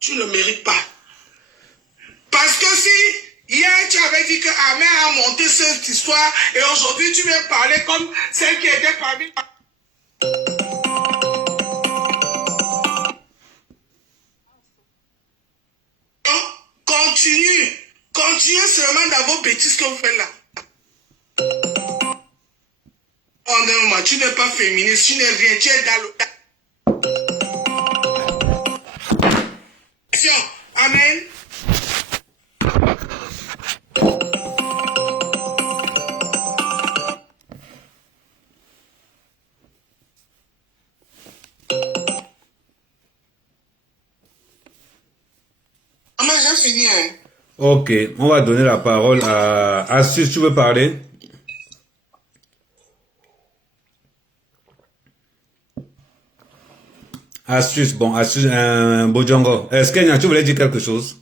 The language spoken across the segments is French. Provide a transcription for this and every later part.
Tu ne mérites pas. Parce que si hier tu avais dit que Ahmed a monté cette histoire et aujourd'hui tu viens parler comme celle qui était parmi... Continuez seulement dans vos bêtises que vous faites là. Oh non, tu n'es pas féministe, tu n'es rien, tu es dans le... Amen. Maman, j'ai fini. Hein? Ok, on va donner la parole à Astuce, tu veux parler? Astuce, bon, Astuce, Bojongo. Kenya, tu voulais dire quelque chose?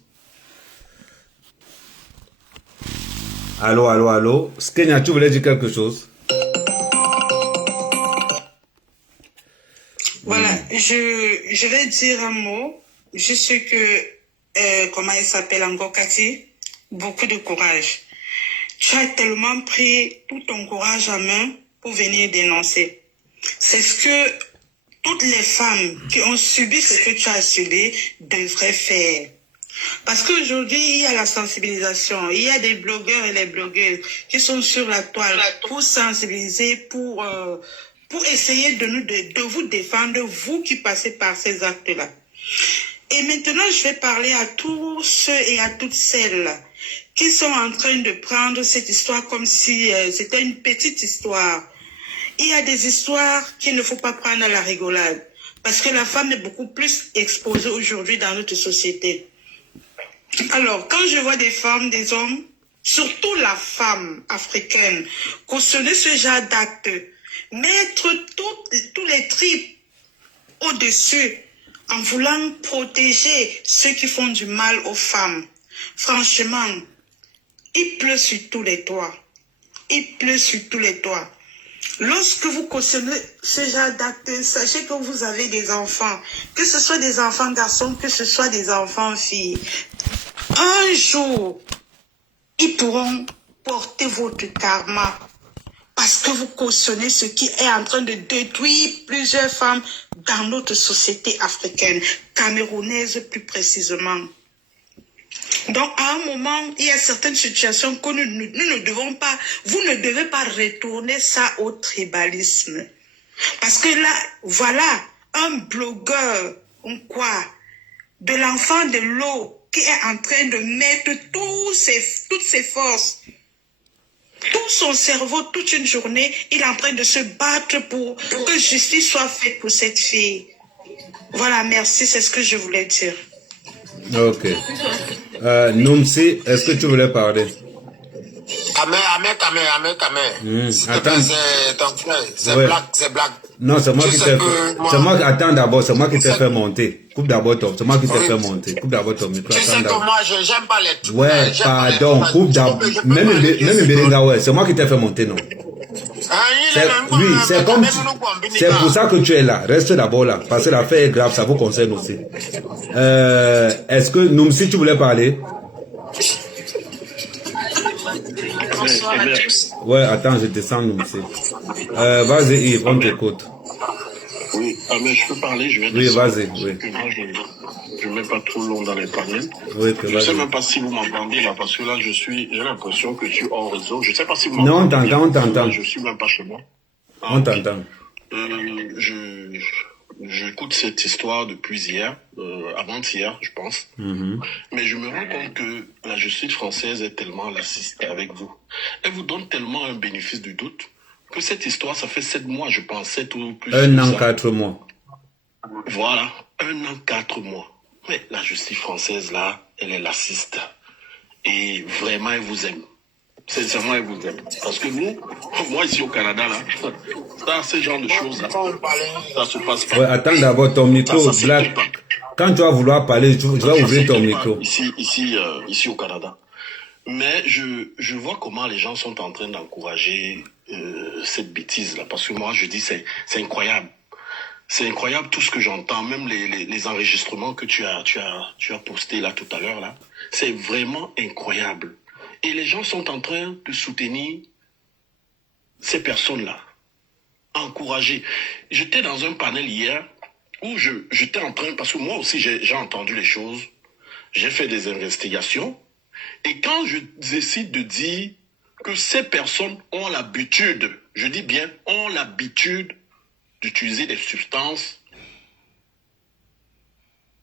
Allô, allô, allô. Kenya, tu voulais dire quelque chose? Voilà, je vais dire un mot. Juste que, comment il s'appelle encore, Cathy? Beaucoup de courage. Tu as tellement pris tout ton courage à main pour venir dénoncer. C'est ce que toutes les femmes qui ont subi ce que tu as subi devraient faire. Parce qu'aujourd'hui, il y a la sensibilisation. Il y a des blogueurs et les blogueuses qui sont sur la toile pour sensibiliser, pour essayer de vous défendre, vous qui passez par ces actes-là. Et maintenant, je vais parler à tous ceux et à toutes celles qui sont en train de prendre cette histoire comme si c'était une petite histoire. Il y a des histoires qu'il ne faut pas prendre à la rigolade. Parce que la femme est beaucoup plus exposée aujourd'hui dans notre société. Alors, quand je vois des femmes, des hommes, surtout la femme africaine, cautionner ce genre d'actes, mettre tous les tripes au-dessus, en voulant protéger ceux qui font du mal aux femmes. Franchement, il pleut sur tous les toits. Il pleut sur tous les toits. Lorsque vous cautionnez ce genre d'actes, sachez que vous avez des enfants. Que ce soit des enfants garçons, que ce soit des enfants filles. Un jour, ils pourront porter votre karma. Parce que vous cautionnez ce qui est en train de détruire plusieurs femmes dans notre société africaine, camerounaise plus précisément. Donc, à un moment, il y a certaines situations que nous ne devons pas, vous ne devez pas retourner ça au tribalisme. Parce que là, voilà, un blogueur, ou quoi, de l'enfant de l'eau qui est en train de mettre toutes ses forces, tout son cerveau, toute une journée, il est en train de se battre pour que justice soit faite pour cette fille. Voilà, merci, c'est ce que je voulais dire. Ok. Noumsi, est-ce que tu voulais parler? Ahmed. Attends. C'est ton frère. C'est Ouais. blague. Non, c'est moi qui t'ai fait. C'est moi. Attends d'abord, c'est moi qui t'ai fait monter. Coupe d'abord ton. C'est moi qui t'ai fait monter. Coupe d'abord ton micro. Tu sais que moi, j'aime pas les trucs. Ouais, pardon. Coupe d'abord. Même Berenga, ouais. C'est moi qui t'ai fait monter, non. Oui, c'est comme. C'est pour ça que tu es là. Reste d'abord là. Parce que l'affaire est grave, ça vous concerne aussi. Est-ce que Noumsi, tu voulais parler? Bonsoir à tous. Ouais, attends, je descends Noumsi. Vas-y, Yves, on t'écoute. Oui, mais je peux parler, je vais Oui, vas-y, oui. Moi, je ne mets pas trop long dans les panels. Oui, je ne sais même pas si vous m'entendez là, parce que là, j'ai l'impression que je suis hors réseau. Je ne sais pas si vous m'entendez. Non, on t'entend. Je ne suis même pas chez moi. On t'entend. J'écoute cette histoire depuis hier, avant-hier, je pense. Mais je me rends compte que la justice française est tellement laxiste avec vous. Elle vous donne tellement un bénéfice du doute que cette histoire, ça fait 7 mois, je pense, 7 ou plus. 1 an, 4 mois. Voilà, 1 an, 4 mois. Mais la justice française, là, elle est laxiste. Et vraiment, elle vous aime. Sincèrement, elle vous aime. Parce que nous, moi ici au Canada, là, ça, ce genre de choses, là, ça se passe pas. Ouais, attends d'abord ton micro, Black. Quand tu vas vouloir parler, tu vas ouvrir ton micro. Ici au Canada. Mais je vois comment les gens sont en train d'encourager cette bêtise-là. Parce que moi, je dis, c'est incroyable. C'est incroyable tout ce que j'entends, même les enregistrements que tu as postés là tout à l'heure là. C'est vraiment incroyable. Et les gens sont en train de soutenir ces personnes-là. Encourager. J'étais dans un panel hier où j'étais en train, parce que moi aussi j'ai entendu les choses, j'ai fait des investigations, et quand je décide de dire que ces personnes ont l'habitude, je dis bien, ont l'habitude d'utiliser des substances,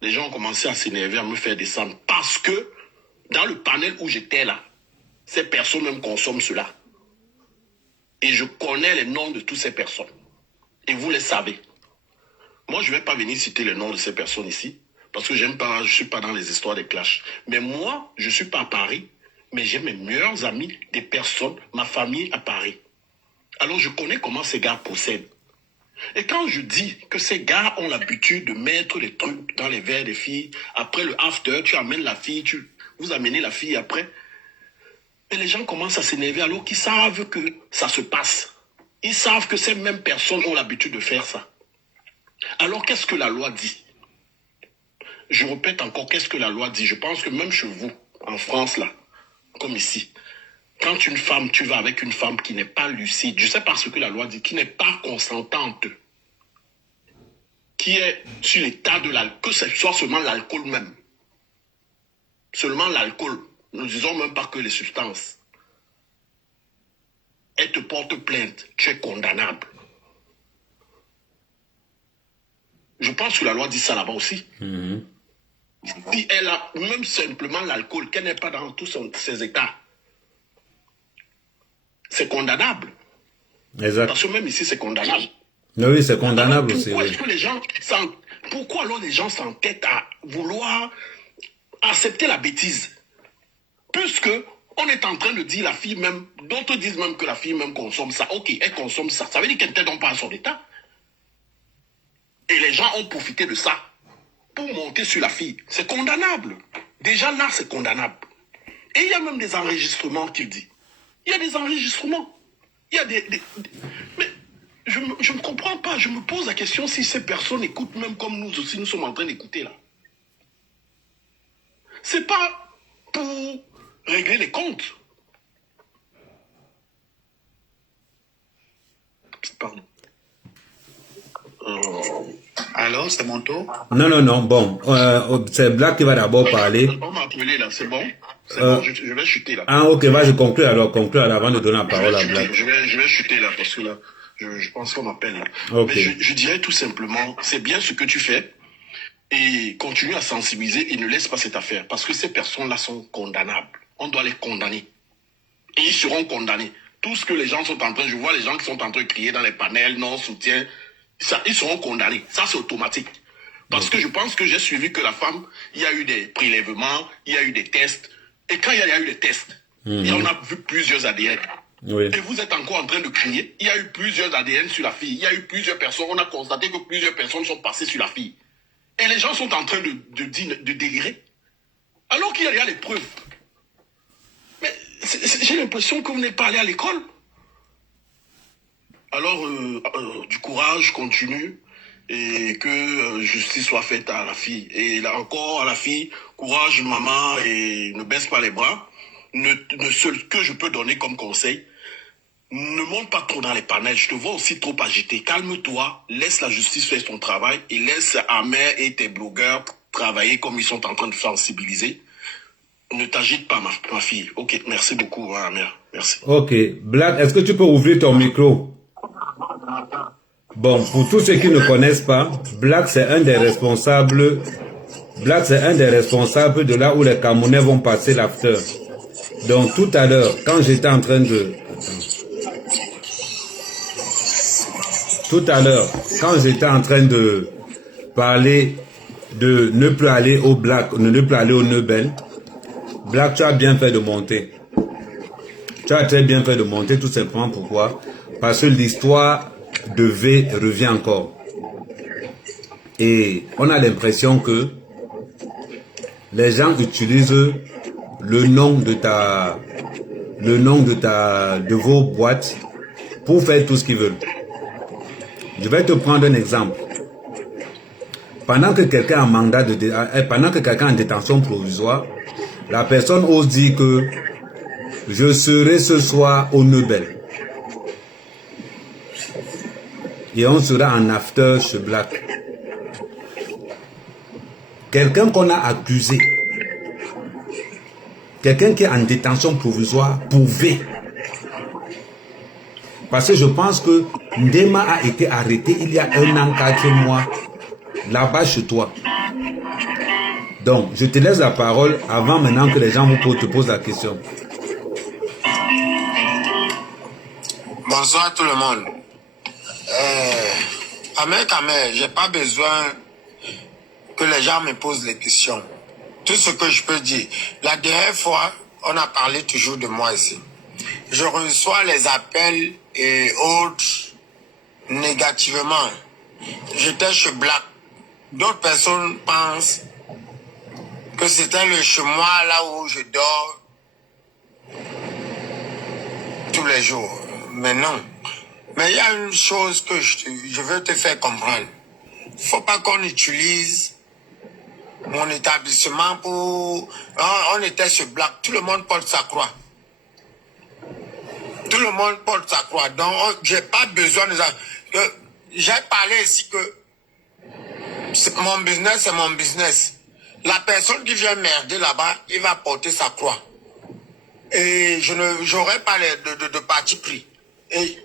les gens ont commencé à s'énerver, à me faire descendre, parce que dans le panel où j'étais là, ces personnes même consomment cela. Et je connais les noms de toutes ces personnes. Et vous les savez. Moi, je ne vais pas venir citer les noms de ces personnes ici, parce que je ne suis pas dans les histoires des clashs. Mais moi, je ne suis pas à Paris, mais j'ai mes meilleurs amis, des personnes, ma famille à Paris. Alors, je connais comment ces gars possèdent. Et quand je dis que ces gars ont l'habitude de mettre les trucs dans les verres des filles, après le after, tu amènes la fille, vous amenez la fille après, et les gens commencent à s'énerver alors qu'ils savent que ça se passe. Ils savent que ces mêmes personnes ont l'habitude de faire ça. Alors qu'est-ce que la loi dit? Je répète encore, qu'est-ce que la loi dit? Je pense que même chez vous, en France là, comme ici, quand une femme, tu vas avec une femme qui n'est pas lucide, je sais pas ce que la loi dit, qui n'est pas consentante, qui est sur l'état de l'alcool, que ce soit seulement l'alcool même. Seulement l'alcool. Nous ne disons même pas que les substances. Elle te porte plainte, tu es condamnable. Je pense que la loi dit ça là-bas aussi. Si elle a même simplement l'alcool, qu'elle n'est pas dans tous ses états, c'est condamnable. Exact. Parce que même ici, c'est condamnable. Oui, c'est condamnable alors, aussi. Pourquoi Oui. est-ce que les gens pourquoi alors les gens s'entêtent à vouloir accepter la bêtise? Puisque on est en train de dire la fille même, d'autres disent même que la fille même consomme ça. Ok, elle consomme ça. Ça veut dire qu'elle n'était donc pas à son état. Et les gens ont profité de ça pour monter sur la fille. C'est condamnable. Déjà là, c'est condamnable. Et il y a même des enregistrements qu'il dit. Il y a des enregistrements. Il y a Mais je ne comprends pas. Je me pose la question si ces personnes écoutent même comme nous aussi, nous sommes en train d'écouter là. C'est pas pour régler les comptes. Pardon. Alors, c'est mon tour? Non. Bon, c'est Black qui va d'abord parler. On m'a appelé là, c'est bon? C'est bon, je vais chuter là. Ah, ok, vas-y, conclue alors avant de donner la parole à Black. Je vais chuter là, parce que là, je pense qu'on m'appelle là. Ok. Mais je dirais tout simplement, c'est bien ce que tu fais, et continue à sensibiliser et ne laisse pas cette affaire, parce que ces personnes-là sont condamnables. On doit les condamner. Et ils seront condamnés. Tout ce que les gens sont en train, je vois les gens qui sont en train de crier dans les panels, non, soutien, ça, ils seront condamnés. Ça, c'est automatique. Parce que je pense que j'ai suivi que la femme, il y a eu des prélèvements, il y a eu des tests. Et quand il y a eu des tests, et on a vu plusieurs ADN. Oui. Et vous êtes encore en train de crier. Il y a eu plusieurs ADN sur la fille. Il y a eu plusieurs personnes. On a constaté que plusieurs personnes sont passées sur la fille. Et les gens sont en train de délirer. Alors qu'il y a les preuves. Mais j'ai l'impression que vous n'êtes pas allé à l'école. Alors, du courage, continue. Et que justice soit faite à la fille. Et là encore, à la fille, courage, maman, et ne baisse pas les bras. Ce que je peux donner comme conseil, ne monte pas trop dans les panels. Je te vois aussi trop agité. Calme-toi, laisse la justice faire son travail et laisse Amer et tes blogueurs travailler comme ils sont en train de sensibiliser. Ne t'agite pas, ma fille. Ok, merci beaucoup, Amer. Merci. Ok, Black, est-ce que tu peux ouvrir ton micro? Bon, pour tous ceux qui ne connaissent pas, Black, c'est un des responsables. Black, c'est un des responsables de là où les Camerounais vont passer l'after. Donc, tout à l'heure, quand j'étais en train de... Tout à l'heure, quand j'étais en train de parler de ne plus aller au Black, ne plus aller au Nebel, Black, tu as bien fait de monter. Tu as très bien fait de monter, tout simplement. Pourquoi? Parce que l'histoire de V revient encore. Et on a l'impression que les gens utilisent le nom de vos boîtes pour faire tout ce qu'ils veulent. Je vais te prendre un exemple. pendant que quelqu'un a mandat pendant que quelqu'un est en détention provisoire, la personne ose dire que je serai ce soir au Nobel. Et on sera en after chez Black. Quelqu'un qu'on a accusé, quelqu'un qui est en détention provisoire, pouvait. Parce que je pense que Ndema a été arrêté il y a 1 an, 4 mois, là-bas chez toi. Donc, je te laisse la parole avant maintenant que les gens te posent la question. Bonsoir tout le monde. Ahmed, j'ai pas besoin que les gens me posent les questions. Tout ce que je peux dire. La dernière fois, on a parlé toujours de moi ici. Je reçois les appels et autres négativement. J'étais chez Black. D'autres personnes pensent que c'était le chez moi là où je dors tous les jours. Mais non. Mais il y a une chose que je veux te faire comprendre. Faut pas qu'on utilise mon établissement pour... On était sur Black. Tout le monde porte sa croix. Tout le monde porte sa croix. Donc, j'ai pas besoin de ça. J'ai parlé ici que mon business, c'est mon business. La personne qui vient merder là-bas, il va porter sa croix. Et je n'aurai pas de parti pris. Et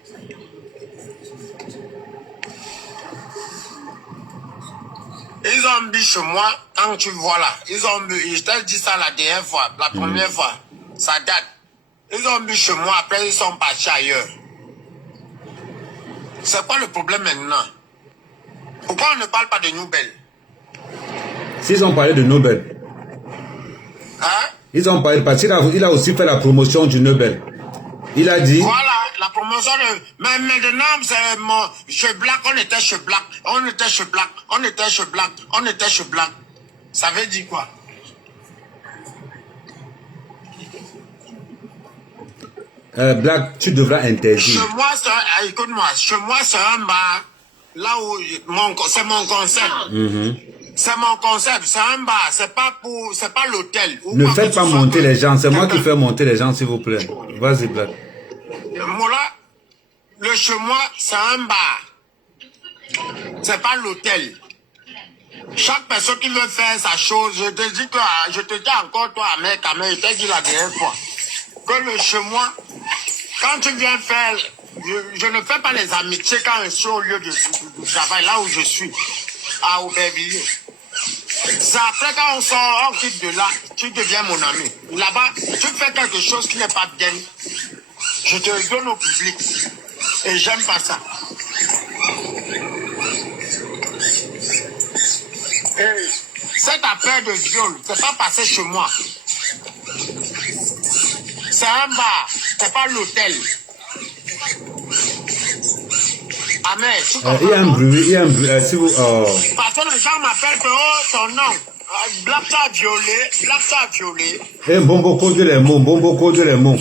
ils ont mis chez moi, quand tu vois là, ils ont mis, je t'ai dit ça la dernière fois, la première fois, ça date. Ils ont mis chez moi, après ils sont partis ailleurs. C'est quoi le problème maintenant? Pourquoi on ne parle pas de Nobel? S'ils ont parlé de Nobel, Hein? ils ont parlé parce qu'il a aussi fait la promotion du Nobel. Il a dit... Voilà, la promotion de... Mais maintenant, c'est mon... Chez Black, on était chez Black. On était chez Black. On était chez Black. On était chez Black. Ça veut dire quoi? Black, tu devras interdire. Chez moi, c'est... Écoute-moi. Chez moi, c'est un bar. Là où... C'est mon concept. C'est mon concept. C'est un bar. C'est pas pour... C'est pas l'hôtel. Ne faites pas monter les gens. C'est moi qui fais monter les gens, s'il vous plaît. Vas-y, Black. Moula, le chez moi, c'est un bar. C'est pas l'hôtel. Chaque personne qui veut faire sa chose, je te dis encore, toi, mec, je t'ai dit la dernière fois, que le chez moi, quand tu viens faire, je ne fais pas les amitiés quand je suis au lieu de travail, là où je suis, à Aubervilliers. C'est après quand on sort, on quitte de là, tu deviens mon ami. Là-bas, tu fais quelque chose qui n'est pas bien. Je te donne au public. Et j'aime pas ça. Et cette affaire de viol, c'est pas passé chez moi. C'est un bar, c'est pas l'hôtel. Amen. Il y a un bruit, si vous... Parce que les gens m'appellent que, oh, ton nom. Black t'a violé. Eh, Bombo code les mots.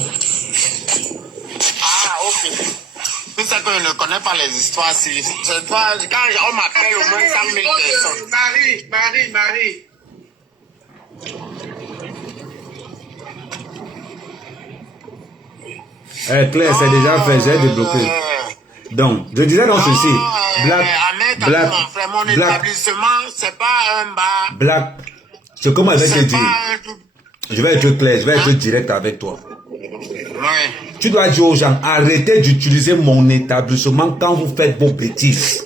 Ah, ok. C'est ça que je ne connais pas les histoires. C'est toi, quand on m'appelle au moins 100 000 personnes. Marie. Claire, c'est déjà fait, j'ai débloqué. Donc, je disais dans ceci, Black, mon établissement, c'est pas un bar. Black, c'est comment je vais te dire. Je vais être clair, je vais être direct avec toi. Oui. Tu dois dire aux gens, arrêtez d'utiliser mon établissement quand vous faites vos bêtises.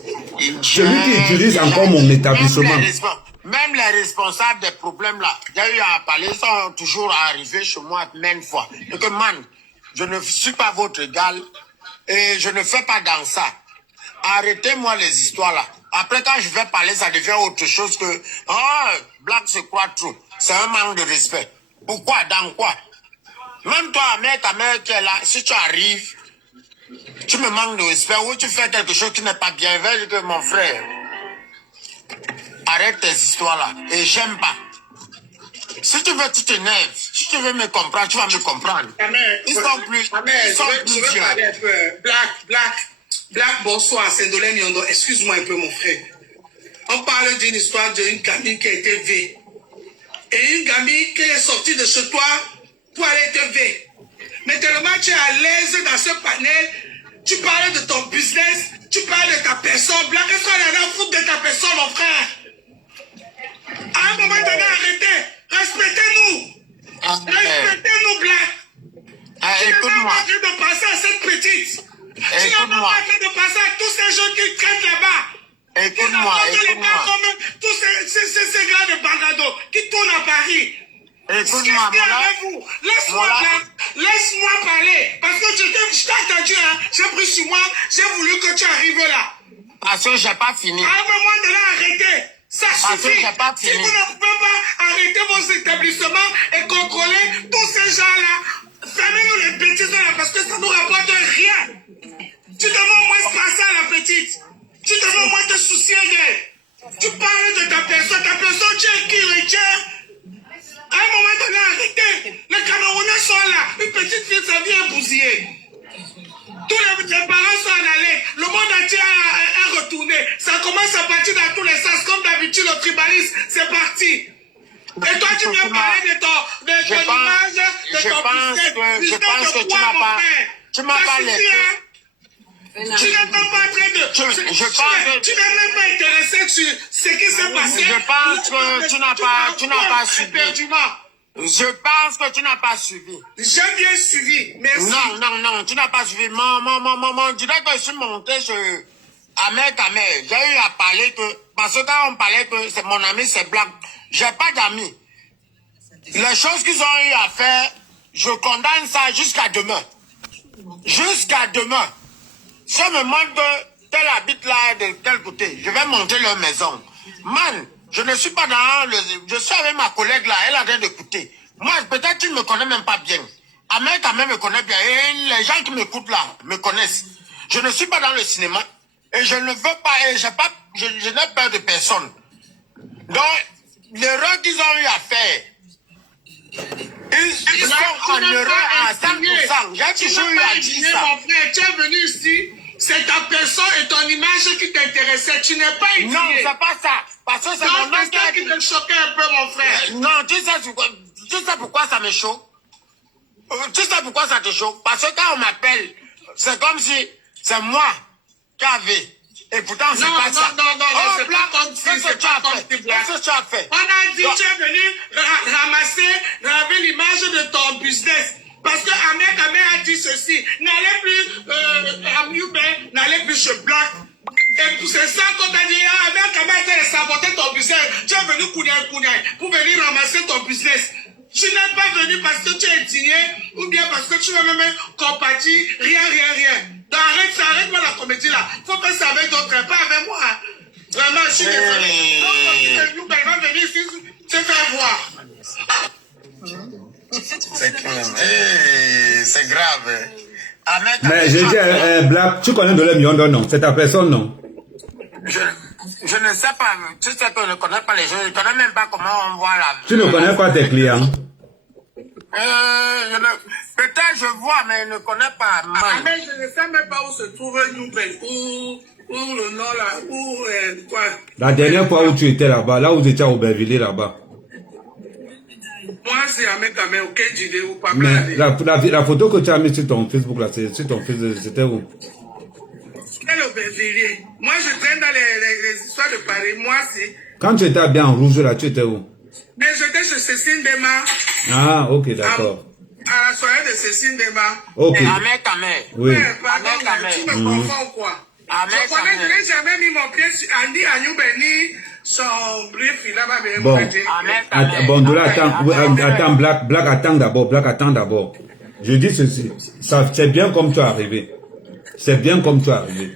Celui qui utilise encore mon établissement. Même les responsables des problèmes là, j'ai eu à parler, ils sont toujours arrivés chez moi maintes fois. Et que man, je ne suis pas votre égal et je ne fais pas dans ça. Arrêtez-moi les histoires là. Après quand je vais parler, ça devient autre chose que Black se croit trop. C'est un manque de respect. Pourquoi? Dans quoi? Même toi, mec, tu es là, si tu arrives, tu me manques de respect ou tu fais quelque chose qui n'est pas bien, va dire que mon frère, arrête tes histoires là. Et j'aime pas. Si tu veux, tu t'énerves. Si tu veux me comprendre, tu vas me comprendre. Ils sont plus vieux. Black, bonsoir, Saint-Dolène Yondo. Excuse-moi un peu, mon frère. On parle d'une histoire d'une gamine qui a été vue. Et une gamine qui est sortie de chez toi pour aller te vue. Mais tellement tu es à l'aise dans ce panel, tu parles de ton business, tu parles de ta personne. Black, qu'est-ce qu'on a à foutre de ta personne, mon frère? À un moment donné, arrêtez. Respectez-nous. Respectez-nous, Black. Tu n'es même pas en train de passer à cette petite. Tu n'es même pas en train de passer à tous ces gens qui traitent là-bas. Écoute-moi. Tous ces gars de Bagado qui tournent à Paris. Écoute-moi, laisse-moi parler. Parce que je t'ai entendu, hein. J'ai pris sur moi, j'ai voulu que tu arrives là. Parce que j'ai pas fini. À un moment de là, arrêtez. Ça suffit. Si vous ne pouvez pas arrêter vos établissements et contrôler tous ces gens-là, fermez-nous les bêtises là parce que ça ne nous rapporte rien. Tu devrais au moins passer à la petite. Tu devrais au moins te soucier d'elle. Tu parles de ta personne, tu es qui, Richard? À un moment donné, arrêtez. Les Camerounais sont là. Une petite fille, sa vie est bousillée. Tous les parents sont en alerte. Le monde entier est retourné. Ça commence à partir dans tous les sens. Comme d'habitude, le tribalisme, c'est parti. Et toi, tu viens parler de ton image, de ton business. Je pense que tu m'as pas laissé. Tu n'es même pas en train de... Tu n'es même pas intéressé sur ce qui s'est passé. Je pense que tu n'as pas suivi. Je pense que tu n'as pas suivi. J'ai bien suivi, merci. Non, tu n'as pas suivi. Mon directeur, je suis monté sur Ahmed Kamer. J'ai eu à parler que, parce que quand on parlait que c'est mon ami, c'est Black. J'ai pas d'amis. Les choses qu'ils ont eu à faire, je condamne ça jusqu'à demain. Jusqu'à demain. Si on me demande que tel habite là, de quel côté, je vais monter leur maison. Man, je ne suis pas dans le... Je suis avec ma collègue là, elle est en train d'écouter. Moi, peut-être qu'il ne me connaît même pas bien. Ahmed quand même me connaît bien. Et les gens qui m'écoutent là me connaissent. Je ne suis pas dans le cinéma. Et je ne veux pas... Et je n'ai peur de personne. Donc, l'erreur qu'ils ont eu à faire... Ils sont en erreur à 100%. J'ai toujours eu à dire ça. Mon frère, tu es venu ici, c'est ta personne et ton image qui t'intéressait. Tu n'es pas ici. Non, c'est pas ça. Parce que c'est mon nom qui te choquait un peu, mon frère. Non, tu sais pourquoi ça me choque? Tu sais pourquoi ça te choque? Parce que quand on m'appelle, c'est comme si c'est moi qui avais. Et pourtant, c'est pas ça. Non, c'est pas comme si c'est pas comme si Qu'est-ce que tu as fait? On a dit, tu es venu ramasser l'image de ton business. Parce que Ahmed Kamer a dit ceci. N'allez plus, n'allez plus chez Black. Et c'est ça qu'on t'a dit, Ahmed Kamer a été saboter ton business. Tu es venu kounyaï pour venir ramasser ton business. Tu n'es pas venu parce que tu es indigné ou bien parce que tu veux même compatir. Rien. Donc arrête-moi la comédie là. Faut faire ça avec d'autres, pas avec moi. Vraiment, je suis désolé. Donc, elle va venir ici se faire voir. C'est grave. Mais j'ai dit, Black, tu connais de l'Emion, non? C'est ta personne, non? Je ne sais pas. Tu sais que je ne connais pas les gens. Je ne connais même pas comment on voit la vie. Tu ne connais pas tes clients? Peut-être je vois, mais je ne connais pas. Mais je ne sais même pas où se trouve Newbel. Où le nom là. Où quoi? La dernière fois où tu étais là-bas, là où tu étais à Aubervilliers là-bas. Moi, c'est Ahmed Kamer, ok, Jide ou pas. Mais la photo que tu as mise sur ton Facebook là, sur ton Facebook, c'était où? Quel Aubervilliers? Moi, je traîne dans les histoires de Paris. Moi, c'est. Quand tu étais bien en rouge là, tu étais où? Mais j'étais chez Cécile Dema. Ah, ok, d'accord. À la soirée de Cécile Dema. Ok. Ahmed Kamer. Oui. Pardon, tu me confonds quoi? Je n'ai jamais mis mon pied sur Andy Anyoubeni, son brief, il a pas bien. Bon, attends, Black, attends d'abord. Je dis ceci, c'est bien comme tu es arrivé. C'est bien comme tu es arrivé.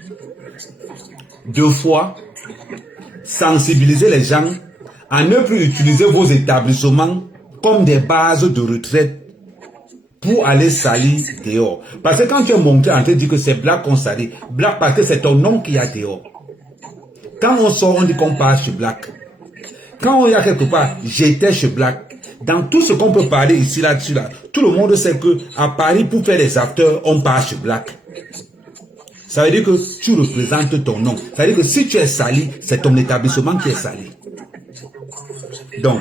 2 fois, sensibiliser les gens à ne plus utiliser vos établissements comme des bases de retraite pour aller salir dehors. Parce que quand tu es monté en train de dire que c'est Black qu'on salit, Black parce que c'est ton nom qui y a dehors. Quand on sort, on dit qu'on passe chez Black. Quand on y a quelque part, j'étais chez Black. Dans tout ce qu'on peut parler ici, là-dessus, là, tout le monde sait que à Paris, pour faire les acteurs, on passe chez Black. Ça veut dire que tu représentes ton nom. Ça veut dire que si tu es sali, c'est ton établissement qui est sali. Donc,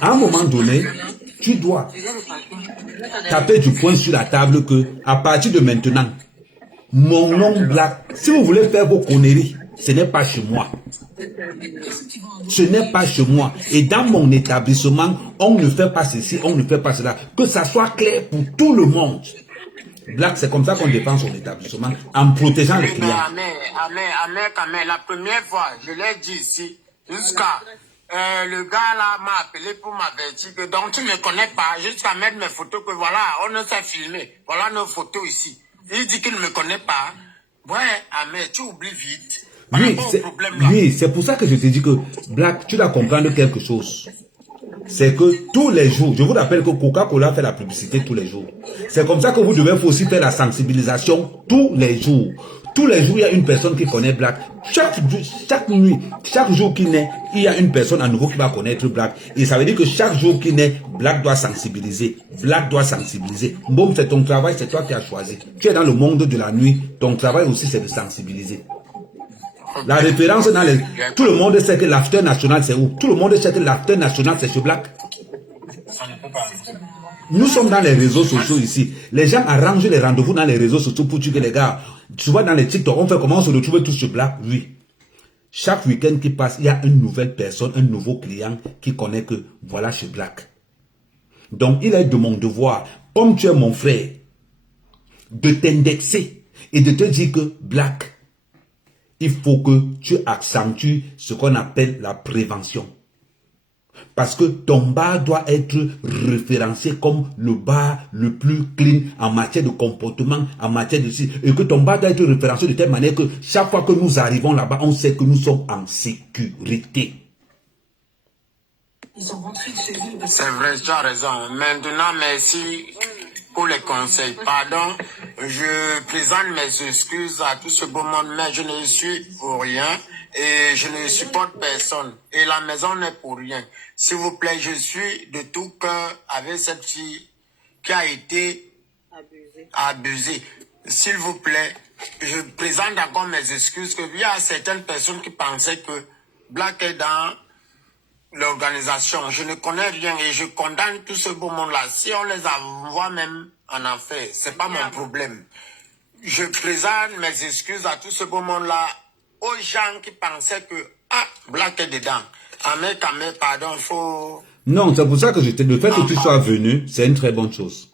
à un moment donné, tu dois taper du poing sur la table que, à partir de maintenant, mon nom Black, si vous voulez faire vos conneries, ce n'est pas chez moi. Ce n'est pas chez moi. Et dans mon établissement, on ne fait pas ceci, on ne fait pas cela. Que ça soit clair pour tout le monde. Black, c'est comme ça qu'on défend son établissement, en protégeant les clients. Amen. La première fois, je l'ai dit ici, jusqu'à le gars là m'a appelé pour m'avertir que donc tu ne me connais pas, jusqu'à mettre mes photos que voilà, on ne s'est filmé. Voilà nos photos ici. Il dit qu'il ne me connaît pas. Ouais, Amen, tu oublies vite. Oui, c'est pour ça que je te dis que Black, tu dois comprendre quelque chose. C'est que tous les jours, je vous rappelle que Coca-Cola fait la publicité tous les jours. C'est comme ça que vous devez aussi faire la sensibilisation tous les jours. Tous les jours, il y a une personne qui connaît Black. Chaque nuit, chaque jour qui naît, il y a une personne à nouveau qui va connaître Black. Et ça veut dire que chaque jour qui naît, Black doit sensibiliser. Black doit sensibiliser. Bon, c'est ton travail, c'est toi qui as choisi. Tu es dans le monde de la nuit, ton travail aussi c'est de sensibiliser. La référence dans les... Tout le monde sait que l'after national c'est où? Tout le monde sait que l'after national c'est chez Black. Nous sommes dans les réseaux sociaux ici. Les gens arrangent les rendez-vous dans les réseaux sociaux pour tuer les gars. Tu vois dans les TikTok, on fait comment on se retrouve tous chez Black? Oui. Chaque week-end qui passe, il y a une nouvelle personne, un nouveau client qui connaît que voilà chez Black. Donc il est de mon devoir, comme tu es mon frère, de t'indexer et de te dire que Black, il faut que tu accentues ce qu'on appelle la prévention. Parce que ton bar doit être référencé comme le bar le plus clean en matière de comportement, en matière de... Et que ton bar doit être référencé de telle manière que chaque fois que nous arrivons là-bas, on sait que nous sommes en sécurité. C'est vrai, tu as raison. Maintenant, merci pour les conseils. Pardon, je présente mes excuses à tout ce beau monde, mais je ne suis pour rien et je ne supporte personne. Et la maison n'est pour rien. S'il vous plaît, je suis de tout cœur avec cette fille qui a été abusée. S'il vous plaît, je présente encore mes excuses que il y a certaines personnes qui pensaient que Black est dans l'organisation. Je ne connais rien et je condamne tout ce beau monde-là. Si on les envoie même en enfer, c'est pas mon problème. Je présente mes excuses à tout ce beau monde-là, aux gens qui pensaient que Black est dedans. Amen, pardon, faut... Non, c'est pour ça que le fait que tu sois venu, c'est une très bonne chose.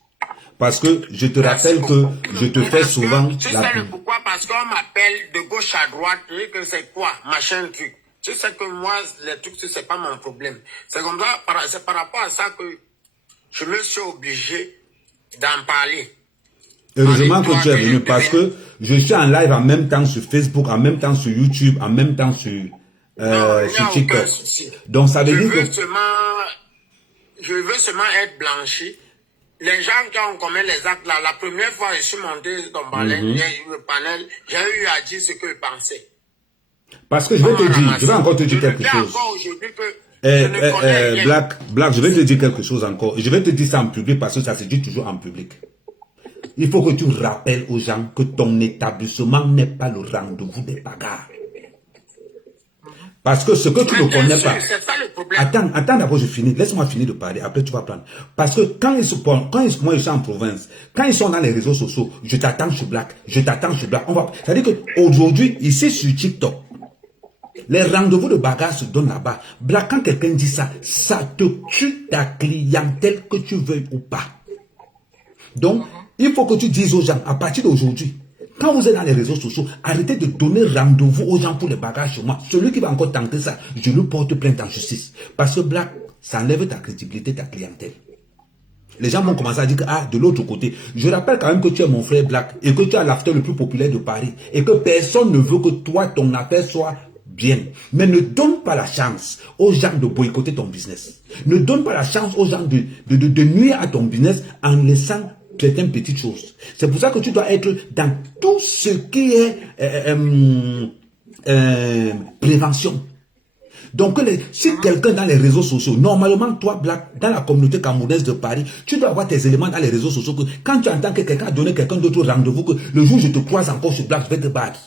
Parce que je te rappelle que je te fais souvent... Tu sais le pourquoi? Parce qu'on m'appelle de gauche à droite, et que c'est quoi, machin truc. Tu sais que moi, les trucs, c'est pas mon problème. C'est comme ça, c'est par rapport à ça que je me suis obligé d'en parler. Heureusement que tu es venu parce que je suis en live en même temps sur Facebook, en même temps sur YouTube, en même temps sur TikTok. Donc ça veut dire que... Je veux seulement être blanchi. Les gens qui ont commis les actes là, la première fois je suis monté dans le panel, j'ai eu à dire ce que je pensais. Parce que je vais te dire, je vais encore te dire quelque chose. Black, je vais te dire quelque chose encore. Je vais te dire ça en public parce que ça se dit toujours en public. Il faut que tu rappelles aux gens que ton établissement n'est pas le rendez-vous des bagarres. Parce que ce que tu ne connais pas... Attends d'abord, je finis. Laisse-moi finir de parler. Après, tu vas prendre. Parce que moi, je suis en province. Quand ils sont dans les réseaux sociaux, je t'attends chez Black. C'est-à-dire qu'aujourd'hui, ici sur TikTok, les rendez-vous de bagarre se donnent là-bas. Black, quand quelqu'un dit ça, ça te tue ta clientèle que tu veuilles ou pas. Donc, il faut que tu dises aux gens, à partir d'aujourd'hui, quand vous êtes dans les réseaux sociaux, arrêtez de donner rendez-vous aux gens pour les bagages chez moi. Celui qui va encore tenter ça, je lui porte plainte en justice. Parce que Black, ça enlève ta crédibilité, ta clientèle. Les gens vont commencer à dire que, de l'autre côté, je rappelle quand même que tu es mon frère Black et que tu as l'after le plus populaire de Paris et que personne ne veut que toi, ton affaire soit bien. Mais ne donne pas la chance aux gens de boycotter ton business. Ne donne pas la chance aux gens de nuire à ton business en laissant certaines petites choses. C'est pour ça que tu dois être dans tout ce qui est prévention. Donc, si quelqu'un dans les réseaux sociaux, normalement, toi, Black, dans la communauté camerounaise de Paris, tu dois avoir tes éléments dans les réseaux sociaux. Que quand tu entends que quelqu'un a donné quelqu'un d'autre rendez-vous, que le jour où je te croise encore sur Black, je vais te battre.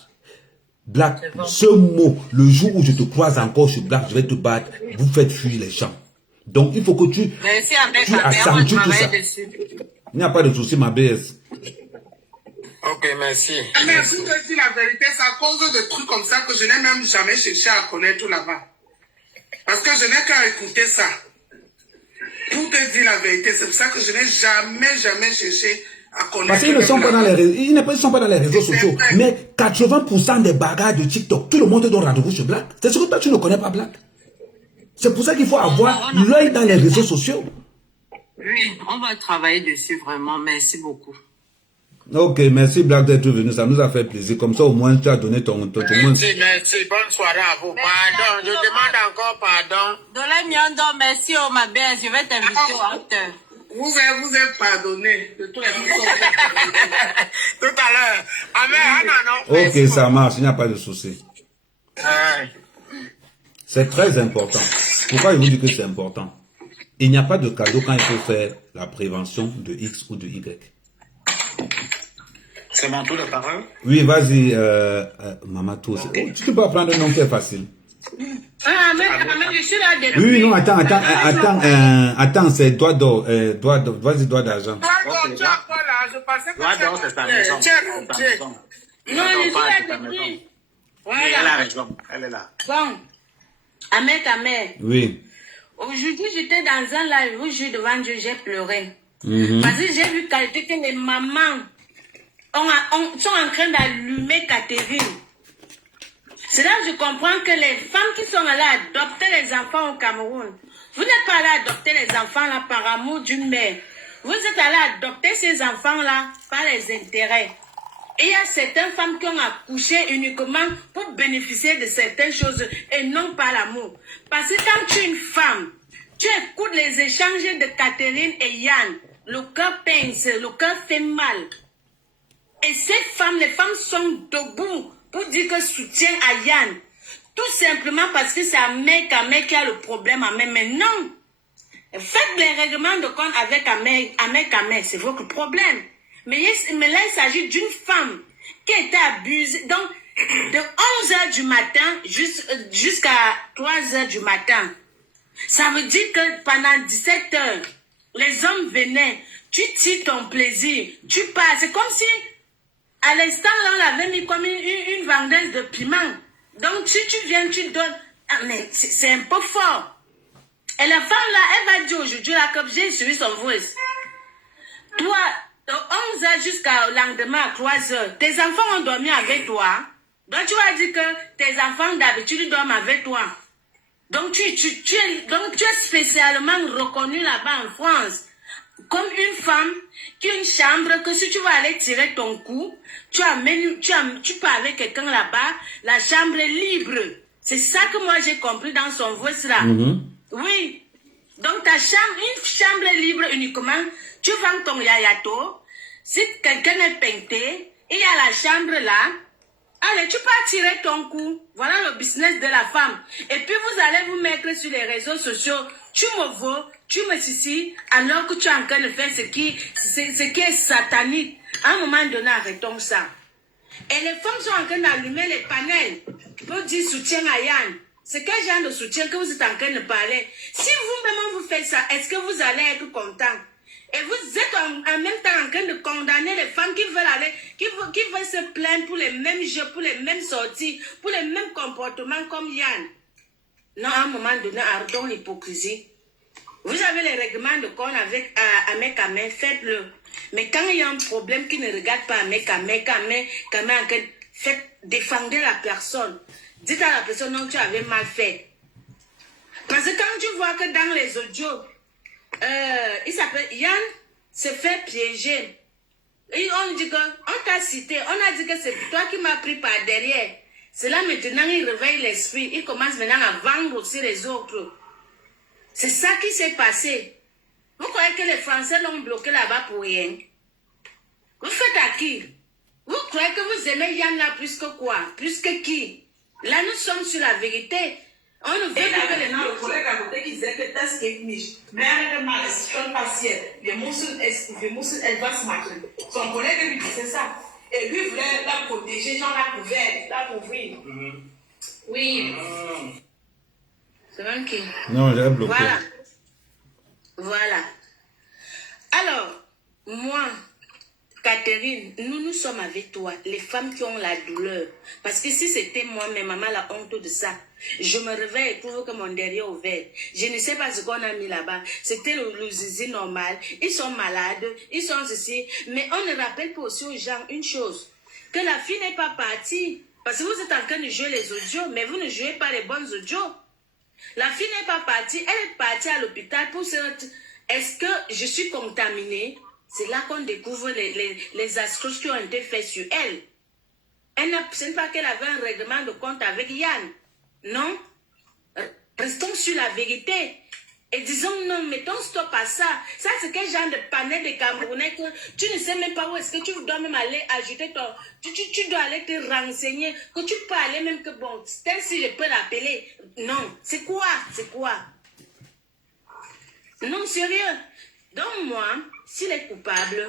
Black, ce mot, le jour où je te croise encore sur Black, je vais te battre, vous faites fuir les gens. Donc, il faut que tu accentues tout ça. Il n'y a pas de souci, ma BS. Ok, merci. Mais pour te dire la vérité, c'est à cause de trucs comme ça que je n'ai même jamais cherché à connaître là-bas. Parce que je n'ai qu'à écouter ça. Pour te dire la vérité, c'est pour ça que je n'ai jamais cherché à connaître. Parce qu'ils ne sont pas dans les réseaux sociaux. Mais 80% des bagarres de TikTok, tout le monde te donne rendez-vous sur Black. C'est ce que toi, tu ne connais pas Black. C'est pour ça qu'il faut avoir l'œil dans les réseaux sociaux. Oui, on va travailler dessus vraiment. Merci beaucoup. Ok, merci Black d'être venu, ça nous a fait plaisir. Comme ça, au moins, tu as donné ton merci, bonne soirée à vous. Pardon, je demande encore pardon. Dolé Miondo, merci, ma belle, je vais t'inviter au acteur. Vous êtes pardonné de tous les choses. Tout à l'heure. Amen, ok, ça marche, il n'y a pas de souci. C'est très important. Pourquoi je vous dis que c'est important? Il n'y a pas de cadeau quand il faut faire la prévention de X ou de Y. C'est mon tour de parole? Oui, vas-y, Mamatou. Tu peux pas prendre un nom qui est facile. Mais je suis là depuis. Oui, non, attends, c'est doigt d'or, vas-y, doigt d'argent. Doigt d'or, c'est ta maison. Non, je suis là depuis. Voilà. Elle a raison, elle est là. Bon, Ahmed. Oui. Aujourd'hui, j'étais dans un live où je suis devant Dieu, j'ai pleuré. Parce que j'ai vu que les mamans sont en train d'allumer Catherine. C'est là que je comprends que les femmes qui sont allées adopter les enfants au Cameroun, vous n'êtes pas allées adopter les enfants là par amour d'une mère. Vous êtes allées adopter ces enfants-là par les intérêts. Et il y a certaines femmes qui ont accouché uniquement pour bénéficier de certaines choses et non par l'amour. Parce que quand tu es une femme, tu écoutes les échanges de Catherine et Yann, le cœur pince, le cœur fait mal. Et ces femmes, les femmes sont debout pour dire que soutien à Yann. Tout simplement parce que c'est Ahmed qui a le problème à main. Mais non. Faites les règlements de compte avec Ahmed, c'est votre problème. Mais là, il s'agit d'une femme qui a été abusée. Donc, de 11h du matin jusqu'à 3h du matin. Ça veut dire que pendant 17 heures, les hommes venaient. Tu tires ton plaisir. Tu passes. C'est comme si, à l'instant, là, on l'avait mis comme une vendeuse de piment. Donc, si tu viens, tu donnes. Ah, mais c'est un peu fort. Et la femme, là, elle va dire aujourd'hui, là, comme j'ai suivi son voice. Toi, de 11h jusqu'au lendemain à 3h, tes enfants ont dormi avec toi. Donc, tu vas dire que tes enfants, d'habitude, dorment avec toi. Donc, tu es spécialement reconnu là-bas en France comme une femme qui a une chambre que si tu vas aller tirer ton coup, tu peux avec quelqu'un là-bas, la chambre est libre. C'est ça que moi j'ai compris dans son voice là. Oui. Donc ta chambre, une chambre est libre uniquement. Tu vends ton yayato. Si quelqu'un est peinté, il y a la chambre là. Allez, tu peux tirer ton coup. Voilà le business de la femme. Et puis vous allez vous mettre sur les réseaux sociaux. Tu me vaux, tu me cicis, alors que tu es en train de faire ce qui est satanique. À un moment donné, arrêtons ça. Et les femmes sont en train d'allumer les panels pour dire soutien à Yann. C'est quel genre de soutien que vous êtes en train de parler? Si vous-même vous faites ça, est-ce que vous allez être content? Et vous êtes en même temps en train de condamner les femmes qui veulent se plaindre pour les mêmes jeux, pour les mêmes sorties, pour les mêmes comportements comme Yann. Non, à un moment donné, arrêtons l'hypocrisie. Vous avez les règlements de compte avec Ahmed, faites-le. Mais quand il y a un problème qui ne regarde pas Ahmed, défendez la personne. Dites à la personne, non, tu avais mal fait. Parce que quand tu vois que dans les audios, il s'appelle Yann se fait piéger. Et on dit on t'a cité, on a dit que c'est toi qui m'as pris par derrière. C'est là maintenant il réveille l'esprit, il commence maintenant à vendre aussi les autres. C'est ça qui s'est passé. Vous croyez que les Français l'ont bloqué là-bas pour rien? Vous faites à qui? Vous croyez que vous aimez Yann là plus que quoi? Plus que qui? Là nous sommes sur la vérité. On ne veut plus que les gens. Le collègue à côté qui disait que das geht nicht. Mehrere Mal, es ist schon passiert. Wir müssen etwas machen. Son collègue lui disait ça. Et lui voulait la protéger, genre la couvrir. Oui. C'est même qui? Non, j'ai bloqué. Voilà. Voilà. Alors, moi, Catherine, nous sommes avec toi, les femmes qui ont la douleur. Parce que si c'était moi, mes mamans, la honte de ça. Je me réveille et trouve que mon derrière ouvert. Je ne sais pas ce qu'on a mis là-bas. C'était le zizi normal. Ils sont malades, ils sont ceci. Mais on ne rappelle pas aussi aux gens une chose. Que la fille n'est pas partie. Parce que vous êtes en train de jouer les audios, mais vous ne jouez pas les bonnes audios. La fille n'est pas partie. Elle est partie à l'hôpital pour se... Est-ce que je suis contaminée? C'est là qu'on découvre les astuces qui ont été faites sur elle. Ce n'est pas qu'elle avait un règlement de compte avec Yann. Non. Restons sur la vérité. Et disons non, mettons stop à ça. Ça, c'est quel genre de panel de Camerounais que tu ne sais même pas où est-ce que tu dois même aller ajouter ton... Tu dois aller te renseigner. Que tu peux aller même que bon, si je peux l'appeler. Non. C'est quoi? C'est quoi? Non, sérieux. Donc moi, s'il est coupable,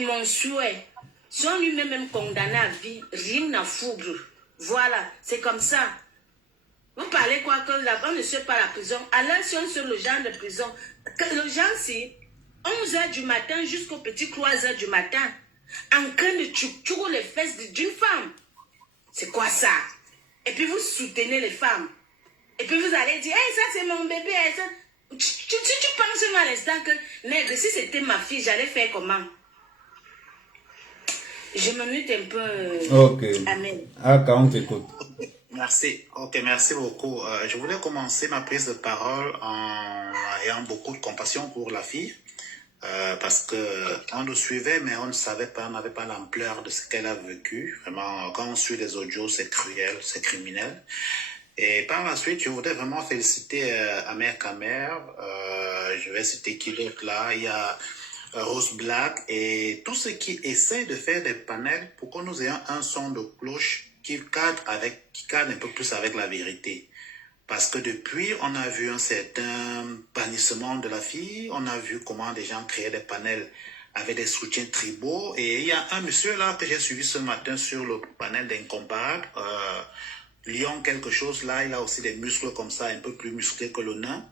mon souhait, si on lui-même condamné à vie, rien à foutre. Voilà, c'est comme ça. Vous parlez quoi que là-bas, on ne suit pas la prison. Alors, si on suit le genre de prison, le genre, c'est 11h du matin jusqu'au petit 3h du matin, en train de tchoukou les fesses d'une femme. C'est quoi ça? Et puis vous soutenez les femmes. Et puis vous allez dire, hey, ça c'est mon bébé. Ça. Tu penses seulement à l'instant que, nègre, si c'était ma fille, j'allais faire comment? Je me mute un peu. Ok. Amen. Ah, quand on t'écoute. Merci. Ok, merci beaucoup. Je voulais commencer ma prise de parole en ayant beaucoup de compassion pour la fille. Parce que on nous suivait, mais on ne savait pas, on n'avait pas l'ampleur de ce qu'elle a vécu. Vraiment, quand on suit les audios, c'est cruel, c'est criminel. Et par la suite, je voudrais vraiment féliciter Amer Kamer. Je vais citer qui d'autre là. Il y a Rose Black et tous ceux qui essaient de faire des panels pour que nous ayons un son de cloche qui cadre un peu plus avec la vérité. Parce que depuis, on a vu un certain bannissement de la fille. On a vu comment des gens créaient des panels avec des soutiens tribaux. Et il y a un monsieur là que j'ai suivi ce matin sur le panel d'Incomparable. Lion quelque chose là, il a aussi des muscles comme ça, un peu plus musclés que le nain.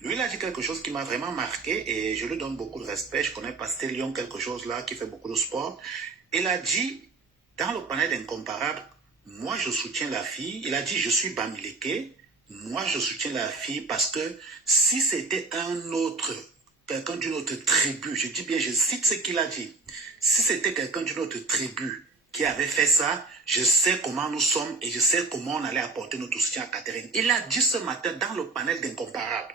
Lui, il a dit quelque chose qui m'a vraiment marqué et je lui donne beaucoup de respect. Je connais pas, c'était Lion quelque chose là qui fait beaucoup de sport. Il a dit, dans le panel d'Incomparable, moi je soutiens la fille. Il a dit, je suis Bamileke. Moi je soutiens la fille parce que si c'était quelqu'un d'une autre tribu, je dis bien, je cite ce qu'il a dit. Si c'était quelqu'un d'une autre tribu qui avait fait ça, je sais comment nous sommes et je sais comment on allait apporter notre soutien à Catherine. Il a dit ce matin dans le panel d'Incomparable.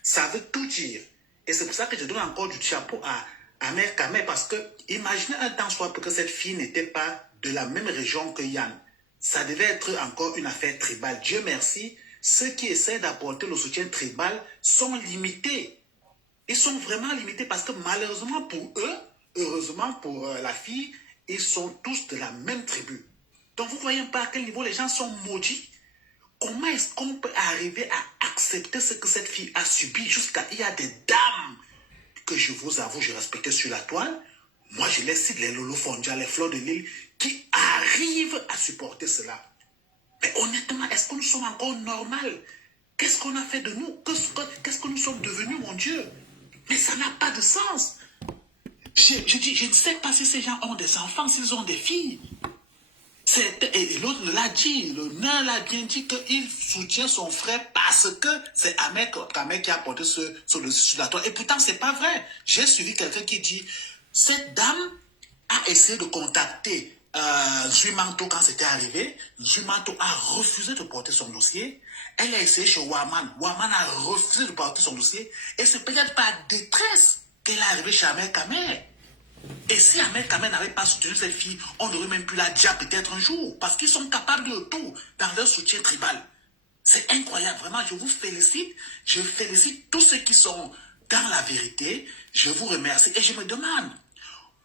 Ça veut tout dire. Et c'est pour ça que je donne encore du chapeau à Amer Kamer parce que imaginez un temps soit que cette fille n'était pas de la même région que Yann. Ça devait être encore une affaire tribale. Dieu merci, ceux qui essaient d'apporter le soutien tribal sont limités. Ils sont vraiment limités parce que malheureusement pour eux, heureusement pour la fille, ils sont tous de la même tribu. Donc vous voyez pas à quel niveau les gens sont maudits. Comment est-ce qu'on peut arriver à accepter ce que cette fille a subi jusqu'à... Il y a des dames que je vous avoue, je respectais sur la toile. Moi, je les cite, les Lolo Fondia, les Fleurs de l'île, qui arrivent à supporter cela. Mais honnêtement, est-ce que nous sommes encore normaux? Qu'est-ce qu'on a fait de nous? Qu'est-ce que nous sommes devenus, mon Dieu? Mais ça n'a pas de sens. Je dis, je ne sais pas si ces gens ont des enfants, s'ils ont des filles. Et l'autre l'a dit, le nain l'a bien dit qu'il soutient son frère parce que c'est Amer Kamer qui a porté sur la toile. Et pourtant, c'est pas vrai. J'ai suivi quelqu'un qui dit, cette dame a essayé de contacter Zuimanto quand c'était arrivé. Zuimanto a refusé de porter son dossier. Elle a essayé chez Waman. Waman a refusé de porter son dossier. Et c'est peut-être par détresse qu'elle est arrivée chez Amer Kamer. Et si Amer Kamer n'avait pas soutenu cette fille, on aurait même pu la dire peut-être un jour. Parce qu'ils sont capables de tout dans leur soutien tribal. C'est incroyable, vraiment, je vous félicite. Je félicite tous ceux qui sont dans la vérité. Je vous remercie. Et je me demande,